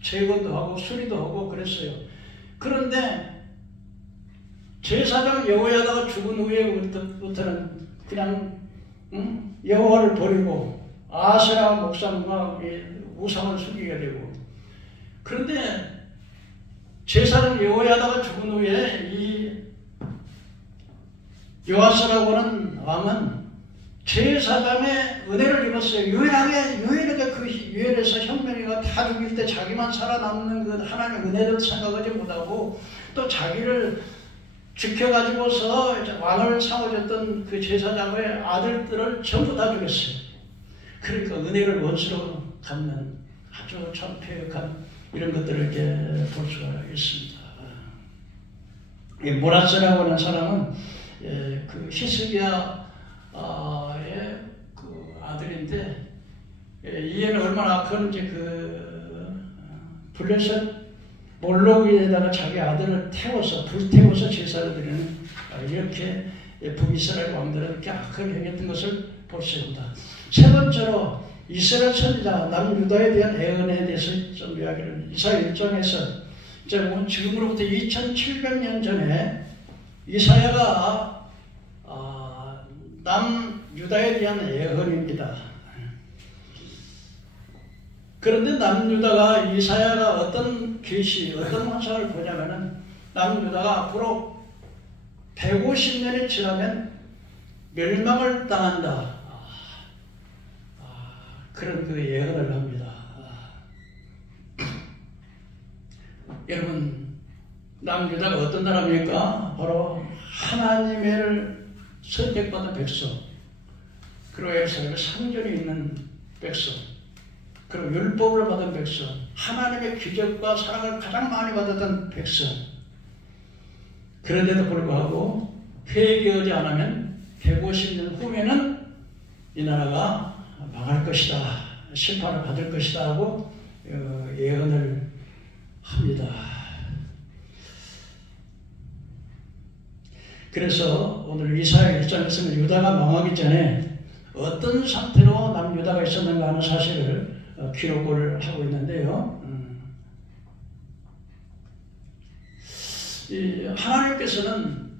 제거도 하고 수리도 하고 그랬어요. 그런데 제사장 여호야다가 죽은 후에부터는 그냥 여호와를 버리고 아세라 목상과 우상을 숨기게 되고, 그런데 제사장 여호야다가 죽은 후에 이 요아스라고 하는 왕은 제사장의 은혜를 입었어요. 유일하게 그 유혈에서 혁명이가 다 죽일 때 자기만 살아남는 그 하나님의 은혜를 생각하지 못하고 또 자기를 지켜가지고서 왕을 삼아줬던 그 제사장의 아들들을 전부 다 죽였어요. 그러니까 은혜를 원수로 갚는 아주 참 폐역한 이런 것들을 이렇게 볼 수가 있습니다. 모라스라고 하는 사람은 그 히스기야 그 아들인데 이 애는 얼마나 큰지 블레셋 몰록 위에다가 자기 아들을 불태워서 제사를 드리는 이렇게 북이스라엘 왕들은 이렇게 악하게 행했던 것을 볼 수 있습니다. 세 번째로 이스라엘 선지자 남유다에 대한 애언에 대해서 좀 이야기를 이사야 1장에서 지금으로부터 2700년 전에 이사야가 남유다에 대한 애언입니다. 그런데 남유다가 이사야가 어떤 계시, 어떤 환상을 보냐면은 남유다가 앞으로 150년이 지나면 멸망을 당한다. 그런 그 예언을 합니다. 여러분, 남유다가 어떤 나라입니까? 바로 하나님을 선택받은 백성, 그리고 에르사렘에 성전이 있는 백성, 그리고 율법을 받은 백성, 하나님의 기적과 사랑을 가장 많이 받았던 백성. 그런데도 불구하고 회개하지 않으면 150년 후에는 이 나라가 망할 것이다, 심판을 받을 것이다 하고 예언을 합니다. 그래서 오늘 이사야 1장에서는 유다가 망하기 전에 어떤 상태로 남유다가 있었는가 하는 사실을 기록을 하고 있는데요. 하나님께서는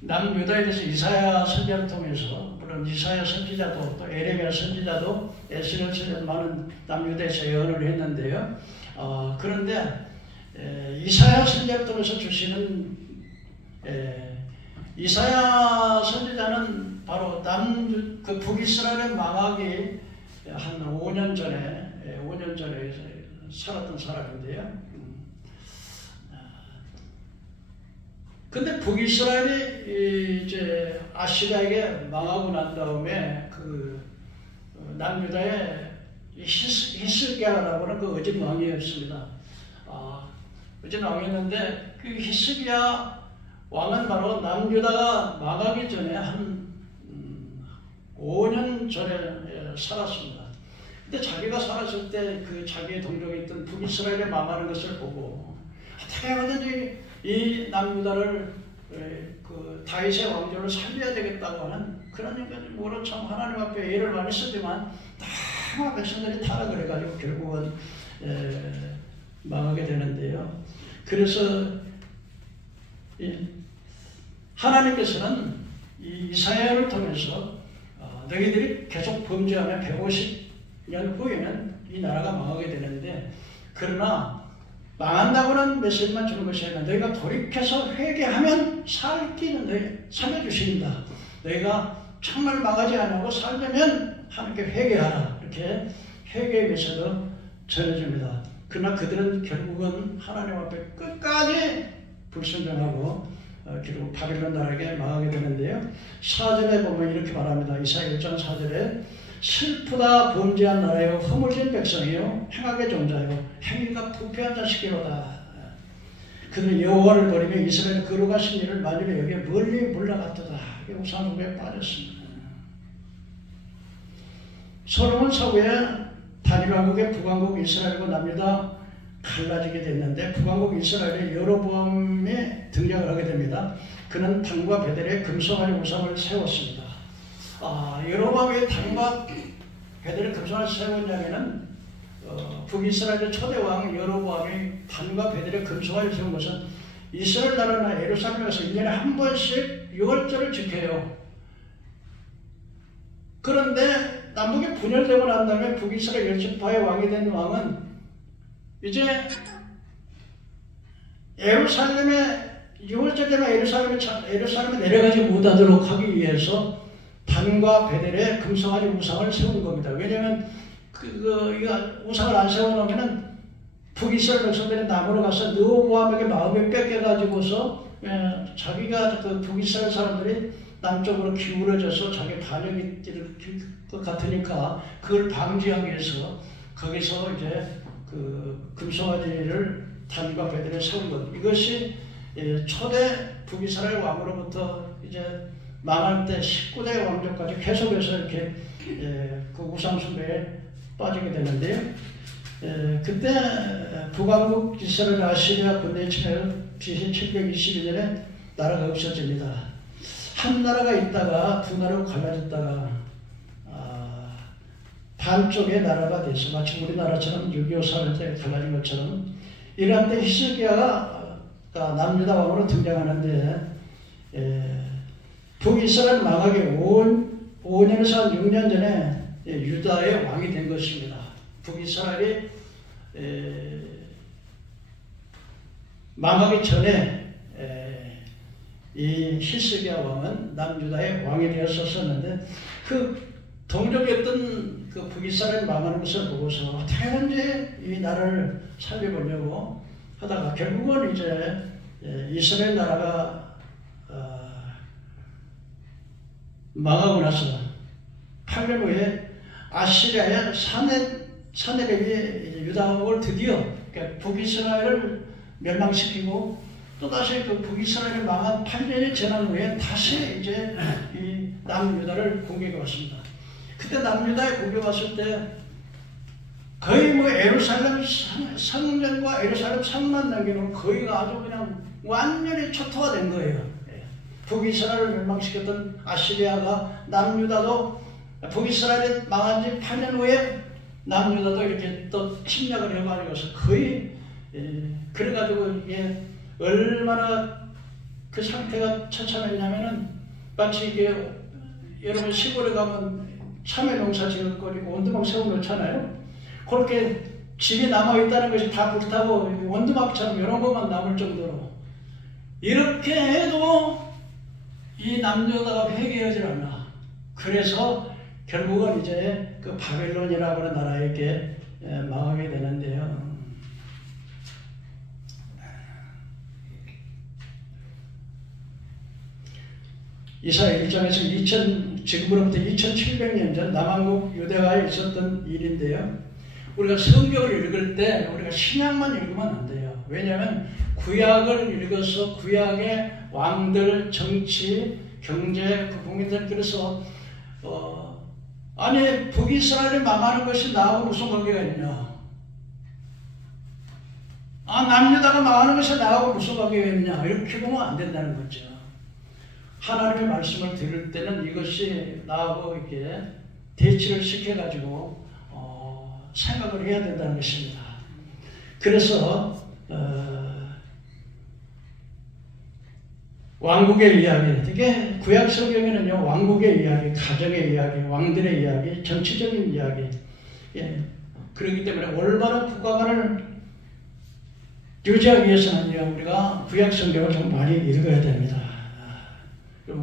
남유다에 대해서 이사야 선지자를 통해서, 물론 이사야 선지자도 또 에레미야 선지자도 에스겔 선지자도 많은 남유다에서 예언을 했는데요. 그런데 이사야 선지자를 통해서 주시는 이사야 선지자는 바로 그 북이스라엘의 망하기 한 5년 전에 살았던 사람인데요. 근데 북이스라엘이 이제 아시리아에게 망하고 난 다음에 그 남유다에 히스기야라고 하는 그 어진 왕이었습니다. 어진 왕이었는데 그 히스기야 왕은 바로 남유다가 망하기 전에 한 5년 전에 살았습니다. 근데 자기가 살았을 때 그 자기의 동족이 있던 북이스라엘에 망하는 것을 보고 어떻게 하든지 이 남유다를 그 다윗의 왕조를 살려야 되겠다고 하는 그런 생각으로 참 하나님 앞에 애를 많이 쓰지만 다 백성들이 타락을 해가지고 결국은 망하게 되는데요. 그래서 하나님께서는 이 이사야를 통해서 너희들이 계속 범죄하면 150년 후에는 이 나라가 망하게 되는데, 그러나 망한다고는 메시지만 주는 것이 아니라 너희가 돌이켜서 회개하면 살기는 너희 살려주십니다. 너희가 정말 망하지 않고 살려면 하나님께 회개하라. 이렇게 회개의 메시지도 전해줍니다. 그러나 그들은 결국은 하나님 앞에 끝까지 불순종하고 결국 바빌론 나라에게 망하게 되는데요. 4절에 보면 이렇게 말합니다. 이사야 1장 4절에 슬프다 범죄한 나라요, 허물진 백성이요, 행악의 종자요, 행위가 부패한 자식이로다. 그들은 여호와를 버리며 이스라엘 거룩하신 일을 만일에 여기에 멀리 물러갔도다. 우상숭배에 빠졌습니다. 솔로몬 서부에 단일왕국의 북왕국 이스라엘과 남유다 갈라지게 됐는데, 북왕국 이스라엘의 여로보암이 등장을 하게 됩니다. 그는 단과 베델에 금송아지 우상을 세웠습니다. 여로보암의 단과 베델에 금송아지 세운 이야기는 북이스라엘의 초대왕 여로보암이 단과 베델에 금송아지를 세운 것은 이스라엘 나라나 예루살렘에서 1년에 한 번씩 유월절을 지켜요. 그런데 남북이 분열되고 난 다음에 북이스라엘 10지파의 왕이 된 왕은 이제 예루살렘에 유월절 되면 예루살렘에 내려가지 못하도록 하기 위해서 단과 베델에 금송아지 우상을 세운 겁니다. 왜냐하면 이 우상을 안 세워놓으면은 북이스라엘 백성들이 남으로 가서 느호보암에게 마음을 뺏겨가지고서 자기가 그 북이스라엘 사람들이 남쪽으로 기울어져서 자기 반역이 될 것 같으니까 그걸 방지하기 위해서 거기서 이제 그 금송아지를 단과 베델에 세운 것. 이것이 초대 북이스라엘 왕으로부터 이제 망할 때 19대 왕조까지 계속해서 이렇게 그 우상숭배에 빠지게 되는데요. 그때 북왕국 이스라엘 아시리아 군대에 침해하여 BC 722년에 나라가 없어집니다. 한 나라가 있다가 두 나라로 갈라졌다가 반쪽의 나라가 돼서 마치 우리나라처럼 6.25 사회 때 갈라진 것처럼 이러한 때 히스기야가 남유다 왕으로 등장하는데 북이스라엘 망하기 5년에서 한 6년 전에 유다의 왕이 된 것입니다. 북이스라엘이 망하기 전에 이 히스기야 왕은 남유다의 왕이 되었었는데 그 동족이었던 그 북이스라엘 망하는 것을 보고서 어떻게 언제 이 나라를 살려보려고 하다가 결국은 이제 이스라엘 나라가 망하고 나서 8년 후에 아시리아의 사네립이 유다 왕국을 드디어 그러니까 북이스라엘을 멸망시키고 또다시 그 북이스라엘이 망한 8년이 지난 후에 다시 이제 이 남유다를 공격해 왔습니다. 그때 남유다에 공격해 왔을 때 거의 뭐 예루살렘 성전과 예루살렘 성만 남겨놓은 거기가 아주 그냥 완전히 초토화된 거예요. 북이스라엘을 멸망시켰던 아시리아가 남유다도 북이스라엘이 망한 지 8년 후에 남유다도 이렇게 또 침략을 해가지고서 거의 그래가지고 이게 얼마나 그 상태가 처참했냐면은 마치 이게 여러분 시골에 가면 참외 농사 지을거리고 원두막 세워놓잖아요. 그렇게 집이 남아있다는 것이 다 불타고 원두막처럼 이런 것만 남을 정도로 이렇게 해도 이 남유다가 회개하지 않아. 그래서 결국은 이제 그 바벨론이라고 하는 나라에게 망하게 되는데요. 이사야 1장에서 지금으로부터 2700년 전 남한국 유대가에 있었던 일인데요. 우리가 성경을 읽을 때 우리가 신약만 읽으면 안 돼요. 왜냐하면 구약을 읽어서 구약의 왕들, 정치, 경제, 그 국민들 그래서 아니 북이스라엘이 망하는 것이 나하고 무슨 관계가 있냐? 남유다가 망하는 것이 나하고 무슨 관계가 있냐? 이렇게 보면 안 된다는 거죠. 하나님의 말씀을 들을 때는 이것이 나하고 이렇게 대치를 시켜가지고 생각을 해야 된다는 것입니다. 그래서 왕국의 이야기, 되게 구약 성경에는요 왕국의 이야기, 가정의 이야기, 왕들의 이야기, 정치적인 이야기, 그렇기 때문에 올바른 국가관을 유지하기 위해서는요 우리가 구약 성경을 좀 많이 읽어야 됩니다.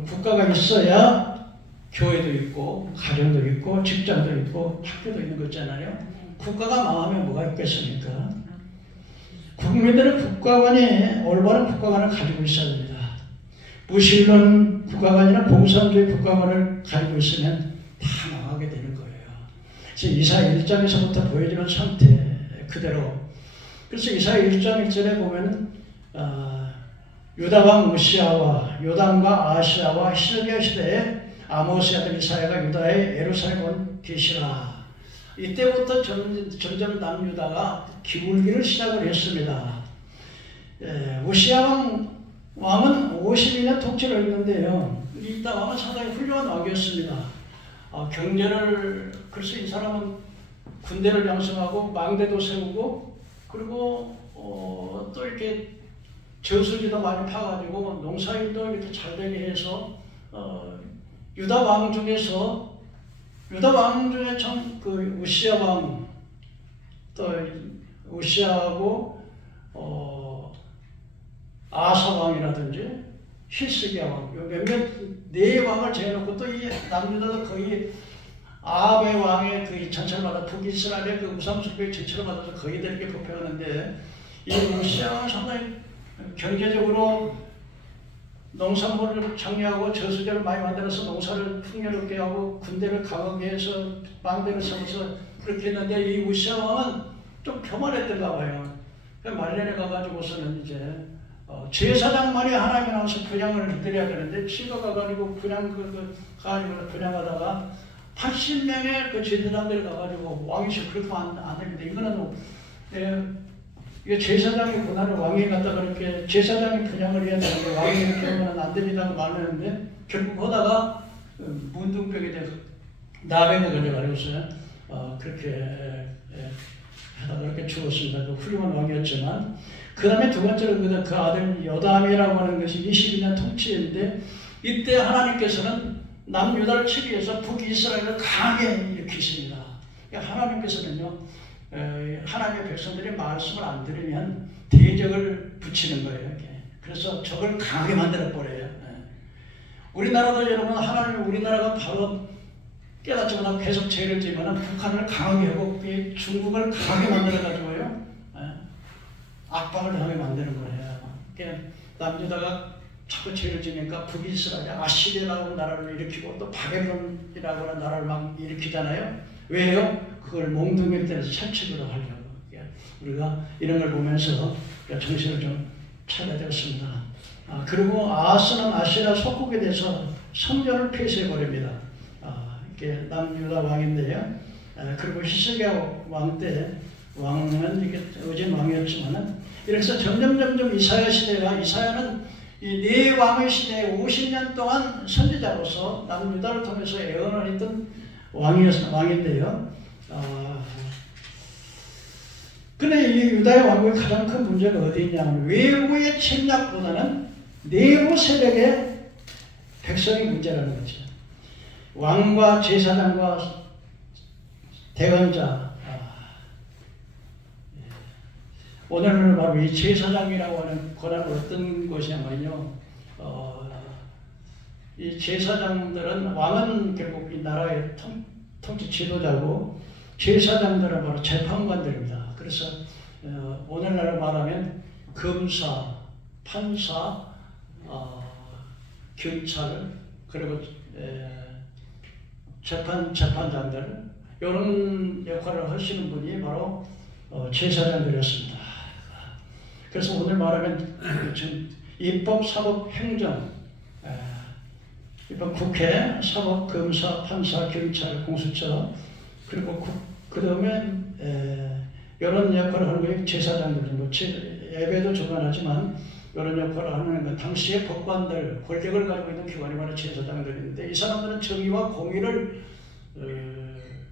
국가가 있어야 교회도 있고 가정도 있고 직장도 있고 학교도 있는 거잖아요. 국가가 망하면 뭐가 있겠습니까? 국민들의 국가관이 올바른 국가관을 가지고 있어야 됩니다. 무신론 국가관이나 공산주의 국가관을 가지고 있으면 다 망하게 되는 거예요. 그래서 이사야 1장에서부터 보여지는 상태 그대로. 그래서 이사야 1장 1절에 보면 유다왕 우시아와 요담과 아시아와 히스기야 시대에 아모스의 아들 이사야가 유다의 예루살렘 온 계시라. 이때부터 점점 남유다가 기울기를 시작을 했습니다. 우시아 왕은 52년 통치를 했는데요. 이 왕은 상당히 훌륭한 왕이었습니다. 경제를 그래서 이 사람은 군대를 양성하고 망대도 세우고 그리고 또 이렇게 저수지도 많이 파가지고 농사일도 이렇게 잘 되게 해서 유다 왕 중에 참 그 우시아 왕 또 우시아하고 아사 왕이라든지 히스기야 왕 몇몇 네 왕을 제해놓고 또 이 남유다도 거의 아합의 왕의 그 전철마다 북이스라엘의 그 우상숭배의 전철을 받아서 거의 이렇게 뽑혀가는데 이 우시아 왕은 상당히 경제적으로 농산물을 창리하고 저수지를 많이 만들어서 농사를 풍요롭게 하고 군대를 강하게 해서 망대를 세워서 그렇게 했는데 이 우시아 왕은 좀 교만했던가 봐요. 말년에 가가지고서는 이제 제사장만이 하나님에 나와서 분양을 드려야 되는데 지가 가가지고 가가지고 분양하다가 80명의 그 제사장들 가가지고 왕이시 그렇게 안 됩니다. 이거는 이게 제사장의 권한을 왕이 갖다 그렇게 제사장이 분양을 해야 되는데 왕이 이렇게 하면 안 됩니다고 말했는데 결국 하다가 문둥병에 대해서 나병에 걸려가지고서 그렇게 하다가 그렇게 죽었습니다. 훌륭한 왕이었지만 그 다음에 두 번째로 그 아들 요담이라고 하는 것이 22년 통치인데 이때 하나님께서는 남유다를 치기 위해서 북이스라엘을 강하게 일으키십니다. 하나님께서는요 하나님의 백성들이 말씀을 안 들으면 대적을 붙이는 거예요. 그래서 적을 강하게 만들어 버려요. 우리나라도 여러분 하나님 우리나라가 바로 깨닫지 못하고 계속 죄를 지으면 북한을 강하게 하고 중국을 강하게 만들어가지고요 압박을 당하게 만드는 거예요. 남유다가 자꾸 죄를 지니까 북이스라엘 아시리아라고 나라를 일으키고 또 바벨론이라고 하는 나라를 막 일으키잖아요. 왜요? 그걸 몽둥이를 때려서 철칙으로 하려고. 우리가 이런 걸 보면서 정신을 좀 차려야 되겠습니다. 그리고 아하스는 아시리아 속국에 대해서 성전을 폐쇄해버립니다. 이게 남유다 왕인데요. 그리고 히스기야 왕 때 왕은 이게 의진 왕이었지만은 이렇게 해서 점점 이사야 시대가 이사야는 이 네 왕의 시대에 50년 동안 선지자로서 남유다를 통해서 예언을 했던 왕인데요. 근데 이 유다의 왕국의 가장 큰 문제가 어디 있냐면 외부의 침략보다는 내부 세력의 백성의 문제라는 거죠. 왕과 제사장과 대언자 오늘 바로 이 제사장이라고 하는 권한은 어떤 것이냐면요. 이 제사장들은 왕은 결국 이 나라의 통치 지도자고 제사장들은 바로 재판관들입니다. 그래서 오늘날 말하면 검사, 판사, 경찰 그리고 재판장들 이런 역할을 하시는 분이 바로 제사장들이었습니다. 그래서 오늘 말하면 입법, 사법, 행정, 입법, 국회, 사법, 검사, 판사, 경찰, 공수처 그리고 그 다음에 이런 역할을 하는 게 제사장들입니다. 예배도 주관하지만 이런 역할을 하는 당시의 법관들, 권력을 가지고 있는 기관이 바로 제사장들인데 이 사람들은 정의와 공의를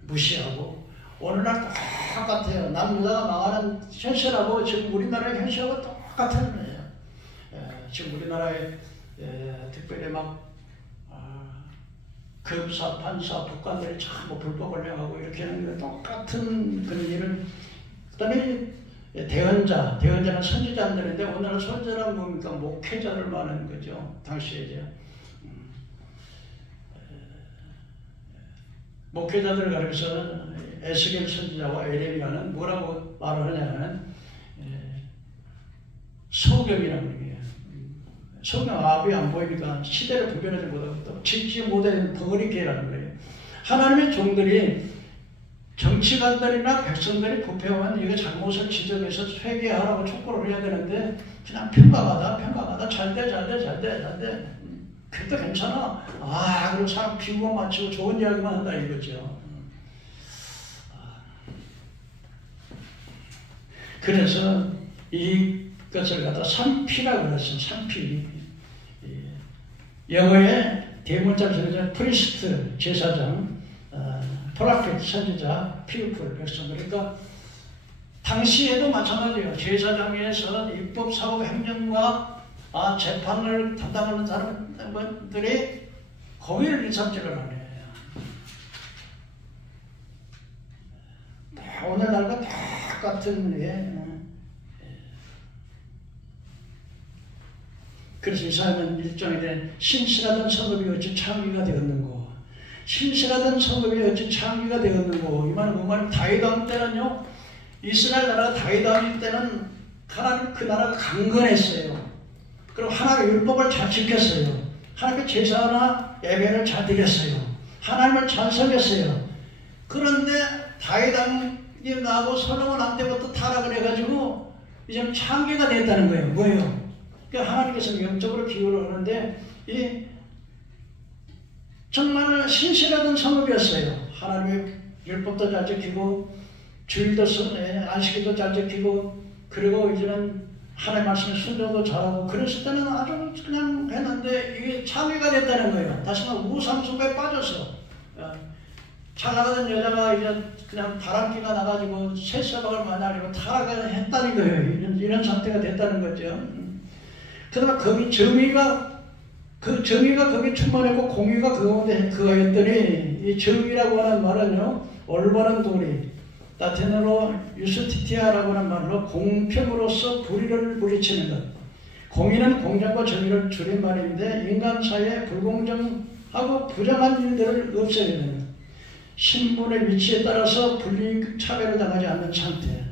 무시하고 오늘날 똑같아요. 남유다가 망하는 현실하고 지금 우리나라의 현실하고 똑같은 거예요. 지금 우리나라에 특별히 막 검사, 판사, 법관들이 전부 불법을 행하고 이렇게 하는 똑같은 그런 일을 그 다음에 대언자는 선지자들인데 오늘은 선지자는 뭡니까? 목회자를 말하는 거죠. 당시에 이제 목회자들을 가리켜서는 에스겔 선지자와 에레미야는 뭐라고 말을 하냐면 소경이라는 얘기예요. 소경 앞이 안 보이니까 시대를 구별하지 못하고 또 짓지 못하는 덩어리개라는 거예요. 하나님의 종들이 정치관들이나 백성들이 부패하면 이거 잘못을 지적해서 회개하라고 촉구를 해야 되는데 그냥 평가하다 잘돼 그래도 괜찮아. 그럼 사람 비유만 맞추고 좋은 이야기만 한다 이거죠. 그래서 이것을 갖다 산피라고 그랬어요. 산피. 영어의 대문자로 쓰여져 프리스트 제사장, 프라핏 선지자, 피우플 백성. 그러니까 당시에도 마찬가지예요. 제사장에서 입법, 사법, 행정과 재판을 담당하는 사람들이 공의를 일삼지를 안 해요. 오늘날과 똑같은 게 그래서 이사야는 일종에 대한 신실하던 성읍이 어찌 창기가 되었는고 신실하던 성읍이 어찌 창기가 되었는고 이 말은 그 말은 다윗 왕 때는요 이스라엘 나라가 다윗 왕 때는 하나님 그 나라가 강건했어요. 그리고 하나님의 율법을 잘 지켰어요. 하나님의 제사나 예배를 잘 드렸어요. 하나님을 잘 섬겼어요. 그런데 다윗 왕이 나하고 솔로몬 왕 때부터 타락을 해가지고 이제 창기가 됐다는 거예요. 뭐예요? 그러니까 하나님께서 영적으로 기울여 하는데 이 정말 신실하던 성읍이었어요. 하나님의 율법도 잘 지키고 주일도 안식일도 잘 지키고 그리고 이제는 하나님 말씀에 순종도 잘하고 그랬을 때는 아주 그냥 했는데 이게 참회가 됐다는 거예요. 다시 말해 우상숭배에 빠져서 잘 나가던 여자가 이제 그냥 바람기가 나가지고 새서방을 만나려고 타락을 했다는 거예요. 이런 상태가 됐다는 거죠. 그러나 거기 정의가 거기 충만했고 공의가 그 가운데 그거였더니 이 정의라고 하는 말은요 올바른 도리 라틴어로 유스티티아라고 하는 말로 공평으로서 불의를 물리치는 것. 공의는 공정과 정의를 줄인 말인데 인간 사이에 불공정하고 부정한 일들을 없애야 되는 것. 신분의 위치에 따라서 분리 차별을 당하지 않는 상태.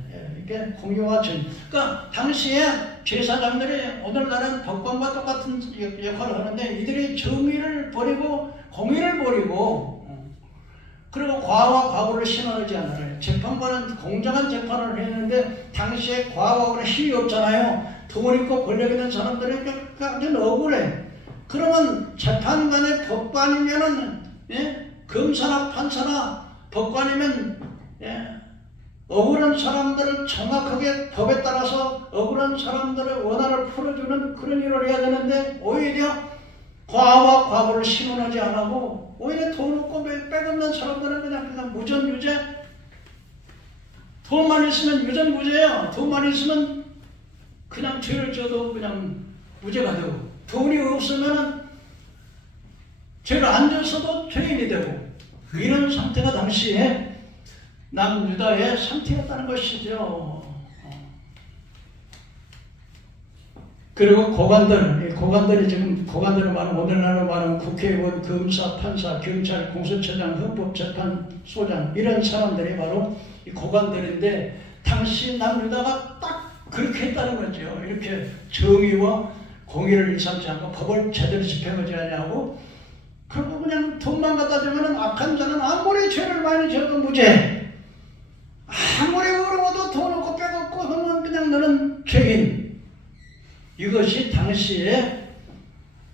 이게 공의와 정의. 그러니까 당시에 제사장들이 오늘날은 법관과 똑같은 역할을 하는데 이들이 정의를 버리고 공의를 버리고 그리고 과와 과부를 신원하지 않아요. 재판관은 공정한 재판을 했는데 당시에 과와 과부는 힘이 없잖아요. 돈 있고 권력 있는 사람들은 완전 억울해. 그러면 재판관의 법관이면은 검사나 판사나 법관이면 억울한 사람들을 정확하게 법에 따라서 억울한 사람들의 원한을 풀어주는 그런 일을 해야 되는데 오히려 과와 과부를 신원하지 않고 오히려 돈 없고 빼없는 사람들은 그냥 무전유죄. 돈만 있으면 유전무죄예요. 돈만 있으면 그냥 죄를 져도 그냥 무죄가 되고 돈이 없으면 죄를 안 졌어도 죄인이 되고 이런 상태가 당시에 남유다의 상태였다는 것이죠. 그리고 고관들이 지금 고관들을 말하면 오늘날로 말하면 국회의원, 검사, 판사, 경찰, 공수처장, 헌법재판소장 이런 사람들이 바로 이 고관들인데 당시 남유다가 딱 그렇게 했다는 거죠. 이렇게 정의와 공의를 일삼지 않고 법을 제대로 집행하지 않냐고 그리고 그냥 돈만 갖다 주면 악한 자는 아무리 죄를 많이 져도 무죄. 아무리 어려워도 돈 없고 빼먹고 하면 그냥 너는 죄인. 이것이 당시에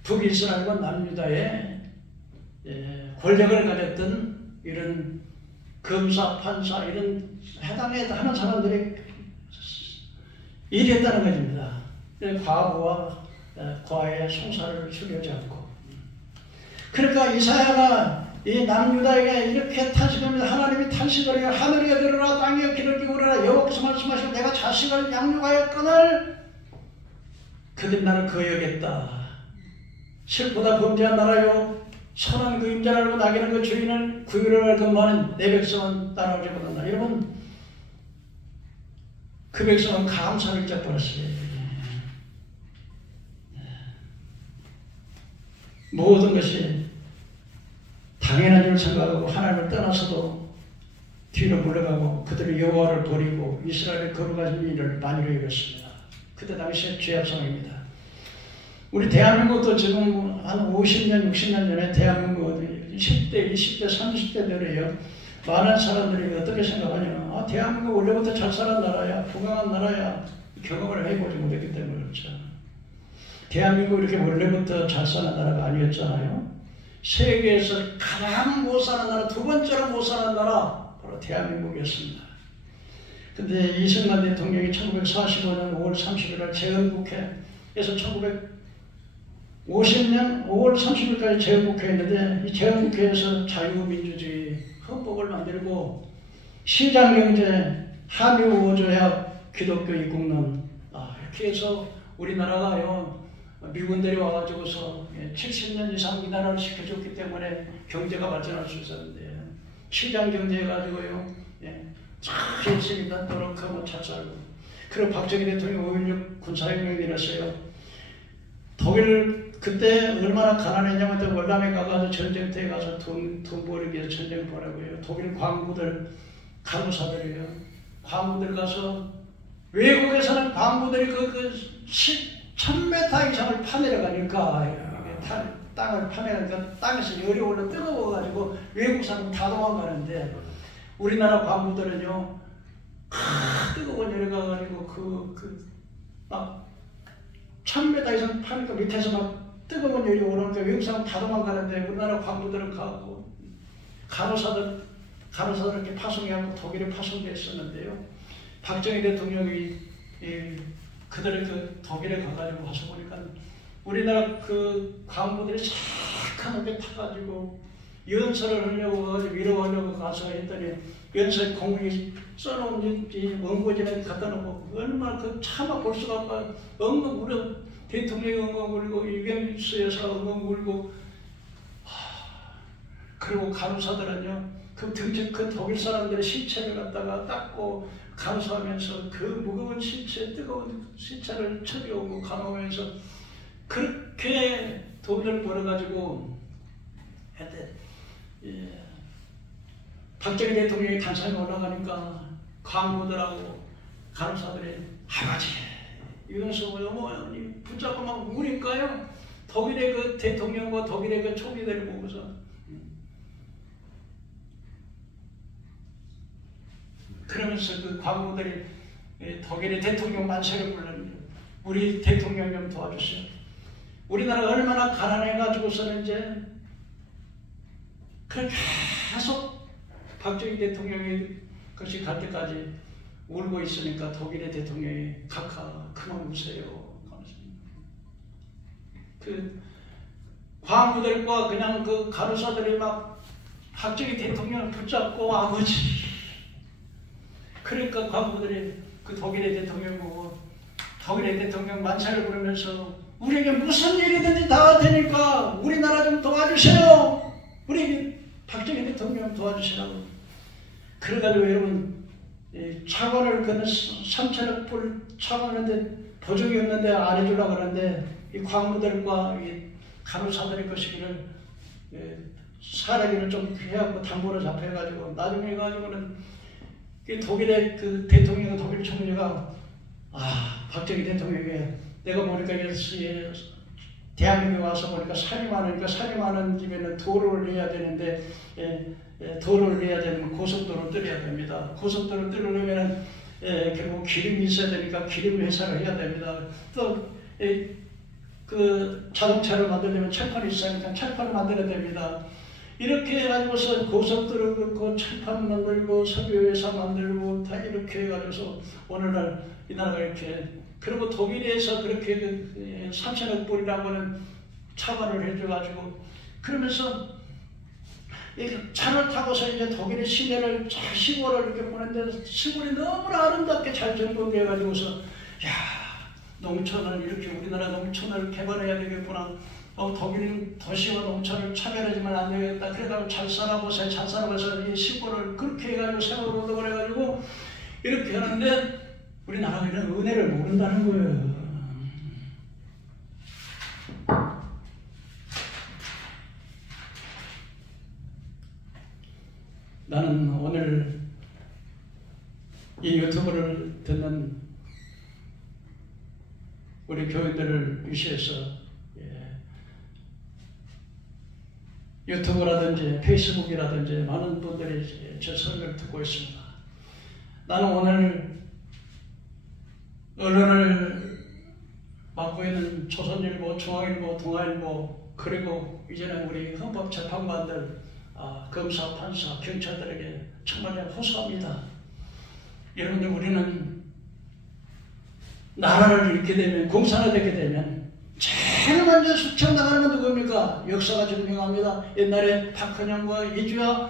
북이스라엘과 남유다의 권력을 가졌던 이런 검사, 판사 이런 해당에 하는 사람들이 일했다는 것입니다. 과부와 과의 송사를 수려하지 않고 그러니까 이사야가 이 남유다에게 이렇게 탄식합니다. 하나님이 탄식을 해요. 하늘에 들으라 땅에 귀를 기울여라 여호와께서 말씀하시고 내가 자식을 양육하였거늘 그들 나를 거역했다. 슬프다 범죄한 나라요 선한 그 임자를 알고 나귀는 그 주인을 구유를 알건만은 내 백성은 따라오지 못한다. 여러분 그 백성은 감사를 잊어버렸어요. 모든 것이 당연한 줄 생각하고 하나님을 떠나서도 뒤로 물러가고 그들이 여호와를 버리고 이스라엘의 거룩한 일을 많이 이뤘습니다. 그때 당시에 죄악성입니다. 우리 대한민국도 지금 한 50년, 60년 전에 대한민국 10대, 20대, 30대들이요. 많은 사람들이 어떻게 생각하냐면 대한민국 원래부터 잘 사는 나라야, 부강한 나라야 경험을 해보지 못했기 때문에 그렇죠. 대한민국 이렇게 원래부터 잘 사는 나라가 아니었잖아요. 세계에서 가장 못 사는 나라, 두 번째로 못 사는 나라 바로 대한민국이었습니다. 근데 이승만 대통령이 1945년 5월 30일 재헌국회에서 1950년 5월 30일까지 재헌국회했는데 이 재헌국회에서 자유민주주의 헌법을 만들고 시장경제, 한미우호조약, 기독교 이국론 이렇게 해서 우리나라가요 미군들이 와가지고서 70년 이상 이 나라를 지켜줬기 때문에 경제가 발전할 수 있었는데 시장경제 해가지고요 열심히 노력하고 잘 살고 그리고 박정희 대통령이 5.16 군사혁명이 일었어요. 독일 그때 얼마나 가난했냐면 월남에 가서 전쟁터에 가서 돈 벌기 위해서 전쟁 벌이고요. 독일 광부들 간호사들이요. 광부들 가서 외국에서는 광부들이 그 1000m 이상을 파내려가니까 땅을 파내니까 땅에서 열이 올라 뜨거워가지고 외국 사람 다 도망가는데 우리나라 광부들은요 뜨거운 열이 가가지고 막 1000m 이상 파니까 밑에서 막 뜨거운 열이 오르니까 외국 사람 다 도망가는데 우리나라 광부들은 가고 간호사들 이렇게 파송해갖고 독일에 파송됐었는데요. 박정희 대통령이 그들을 그 독일에 가가지고 와서 보니까 우리나라 그 광부들이 착하게 타가지고 연설을 하려고 위로하려고 가서 했더니 연설 공문이 써놓은 원고지에 갖다 놓고 얼마나 그 차마 볼 수가 없고 엉엉 울어. 대통령이 엉엉 울고 유경수 여사가 엉엉 울고 그리고 간호사들은요 그 등짝 그 독일 사람들의 시체를 갖다가 닦고 간호사하면서 그 무거운 시체 뜨거운 시체를 처리하고 간호하면서 그렇게 돈을 벌어가지고 했대. 박정희 대통령이 단상에 올라가니까 광부들하고 간호사들이 아버지 유경수 어머니 붙잡고 막 우니까요 독일의 그 대통령과 독일의 그 총리들을 보고서 그러면서 그 광부들이 독일의 대통령 만세를 불렀는데 우리 대통령 좀 도와주세요. 우리나라가 얼마나 가난해가지고서는 이제 그 계속 박정희 대통령이 그것이 갈 때까지 울고 있으니까 독일의 대통령이 각하 그만 우세요. 그 광부들과 그냥 그 간호사들이 막 박정희 대통령을 붙잡고 아버지 그러니까 광부들이 그 독일의 대통령 보고 독일의 대통령 만찬을 부르면서 우리에게 무슨 일이든지 다 되니까 우리나라 좀 도와주세요. 우리 박정희 대통령 도와주시라고. 그래가지고 여러분 차관을 그는 3천억 불 차관하는데 보조기 없는데 안 해주려고 그러는데 이 광부들과 이 간호사들의 것이기를 살아기를 좀 해갖고 당번을 잡혀가지고 나중에 해가지고는 독일의 그 대통령 독일 총리가 박정희 대통령이 내가 보니까 대한민국에 와서 보니까 살이 많으니까 살이 많은 집에는 도로를 내야 되는데 도로를 내야 되면 고속도로를 뚫어야 됩니다. 고속도로를 뚫으려면 결국 기름이 있어야 되니까 기름 회사를 해야 됩니다. 또 그 자동차를 만들려면 철판이 있어야 하니까 철판을 만들어야 됩니다. 이렇게 해가지고서 고속도로 긁고 철판 만들고 석유회사 만들고 다 이렇게 해가지고서 오늘날 이 나라가 이렇게 그리고 독일에서 그렇게 3천억 불이라고 하는 차관을 해줘가지고 그러면서 차를 타고서 이제 독일의 시내를 시골을 이렇게 보는데 시골이 너무나 아름답게 잘 정돈돼가지고서 야 농촌을 이렇게 우리나라 농촌을 개발해야 되겠구나. 독일은 도시와 농촌을 차별하지만 안 되겠다. 그래가지고 잘 살아보세요. 잘 살아보세요. 이 시골을 그렇게 해가지고 생활을 얻어 해가지고 이렇게 하는데 우리나라가 이런 은혜를 모른다는 거예요. 나는 오늘 이 유튜브를 듣는 우리 교인들을 위시해서 유튜브라든지 페이스북이라든지 많은 분들이 제 설교를 듣고 있습니다. 나는 오늘 언론을 맡고 있는 조선일보, 중앙일보, 동아일보 그리고 이제는 우리 헌법재판관들, 검사, 판사, 경찰들에게 정말 호소합니다. 여러분들 우리는 나라를 잃게 되면 공산화되게 되면 제일 먼저 숙청당하는 건 누굽니까? 역사가 증명합니다. 옛날에 박헌영과 이주야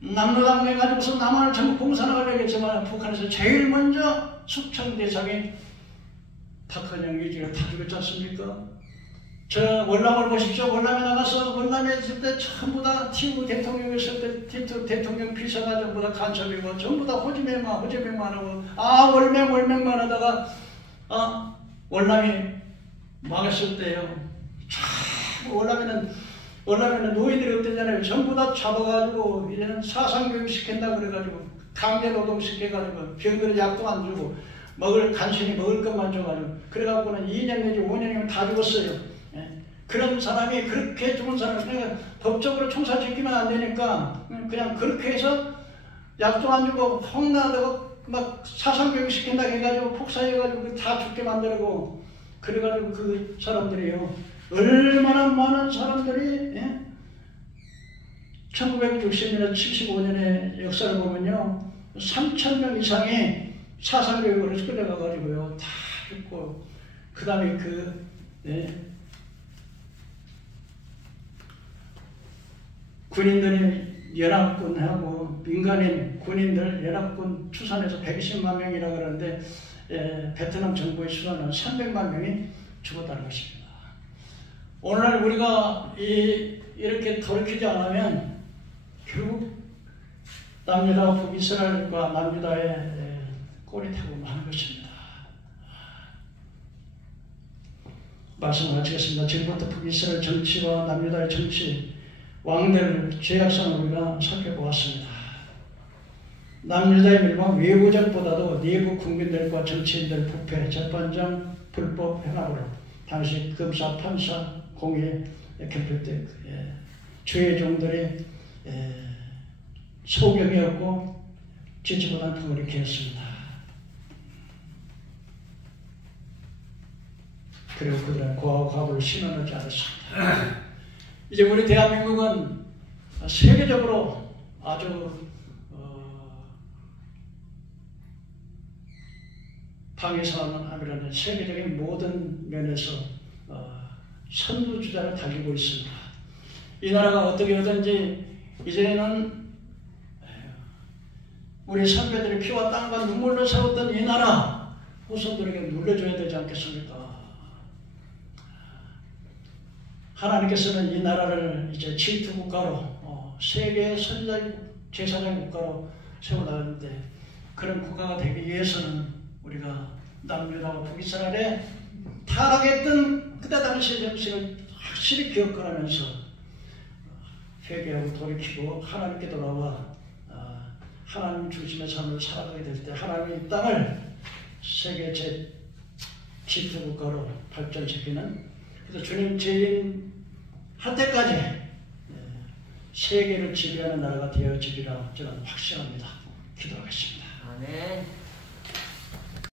남로당 해가지고서 남한을 전부 공산화하려고 했지만 북한에서 제일 먼저 숙청 대상이 박헌영, 이주야 다 죽였지 않습니까? 저 월남을 보십시오. 월남에 나가서 월남에 있을 때 전부 다 티우 대통령 있을 때 티우 대통령 비서가 전부 다 간첩이고 전부 다 호지맹만 하고 월맹만 하다가 월남이 망했을 때요. 참 월남에는 노예들이 없대잖아요. 전부 다 잡아가지고 이제는 사상교육 시킨다 그래가지고 강제노동 시켜가지고 병들이 약도 안 주고 간신히 먹을 것만 줘가지고 그래갖고는 2년 내지 5년이면 다 죽었어요. 그런 사람이 그렇게 죽은 사람이 그러니까 법적으로 총살시키면 안 되니까 그냥 그렇게 해서 약도 안 주고 홍나하고 막 사상교육 시킨다 해가지고 폭사해가지고 다 죽게 만들고 그래가지고 그 사람들이요, 얼마나 많은 사람들이 1960년에 75년의 역사를 보면요, 3,000명 이상이 사상교육으로 끌려가가지고요 다 죽고, 그 다음에 군인들이 연합군하고 민간인 군인들 연합군 추산해서 120만 명이라 그러는데 베트남 정부의 추산은 300만 명이 죽었다는 것입니다. 오늘날 우리가 이렇게 돌이키지 않으면 결국 남유다 북이스라엘과 남유다의 꼬리타고 마는 것입니다. 말씀을 마치겠습니다. 지금부터 북이스라엘 정치와 남유다의 정치, 왕들 죄악상을 우리가 살펴보았습니다. 남유다의 멸망, 외부적보다도 내부 국민들과 정치인들 부패, 재판장 불법 행압으로 당시 검사, 판사, 공회, 결핍돼 주의 종들이 소경이 없고 지지 못한 통을 일으켰습니다. 그리고 그들은 고아와 과부를 신원하지 않았습니다. 이제 우리 대한민국은 세계적으로 아주 방위산업은 아니라는 세계적인 모든 면에서 선두주자를 달리고 있습니다. 이 나라가 어떻게 하든지 이제는 우리 선배들의 피와 땀과 눈물로 세웠던 이 나라 후손들에게 물려줘야 되지 않겠습니까? 하나님께서는 이 나라를 이제 질투 국가로 세계 제사장 국가로 세워나가는데, 그런 국가가 되기 위해서는 우리가 남유다와 북이스라엘에 타락했던 그때 당시의 정신을 확실히 기억하면서 회개하고 돌이키고 하나님께 돌아와 하나님 중심의 삶을 살아가게 될 때 하나님의 이 땅을 세계 질투 국가로 발전시키는, 그래서 주님 재림 할 때까지 세계를 지배하는 나라가 되어지리라 저는 확신합니다.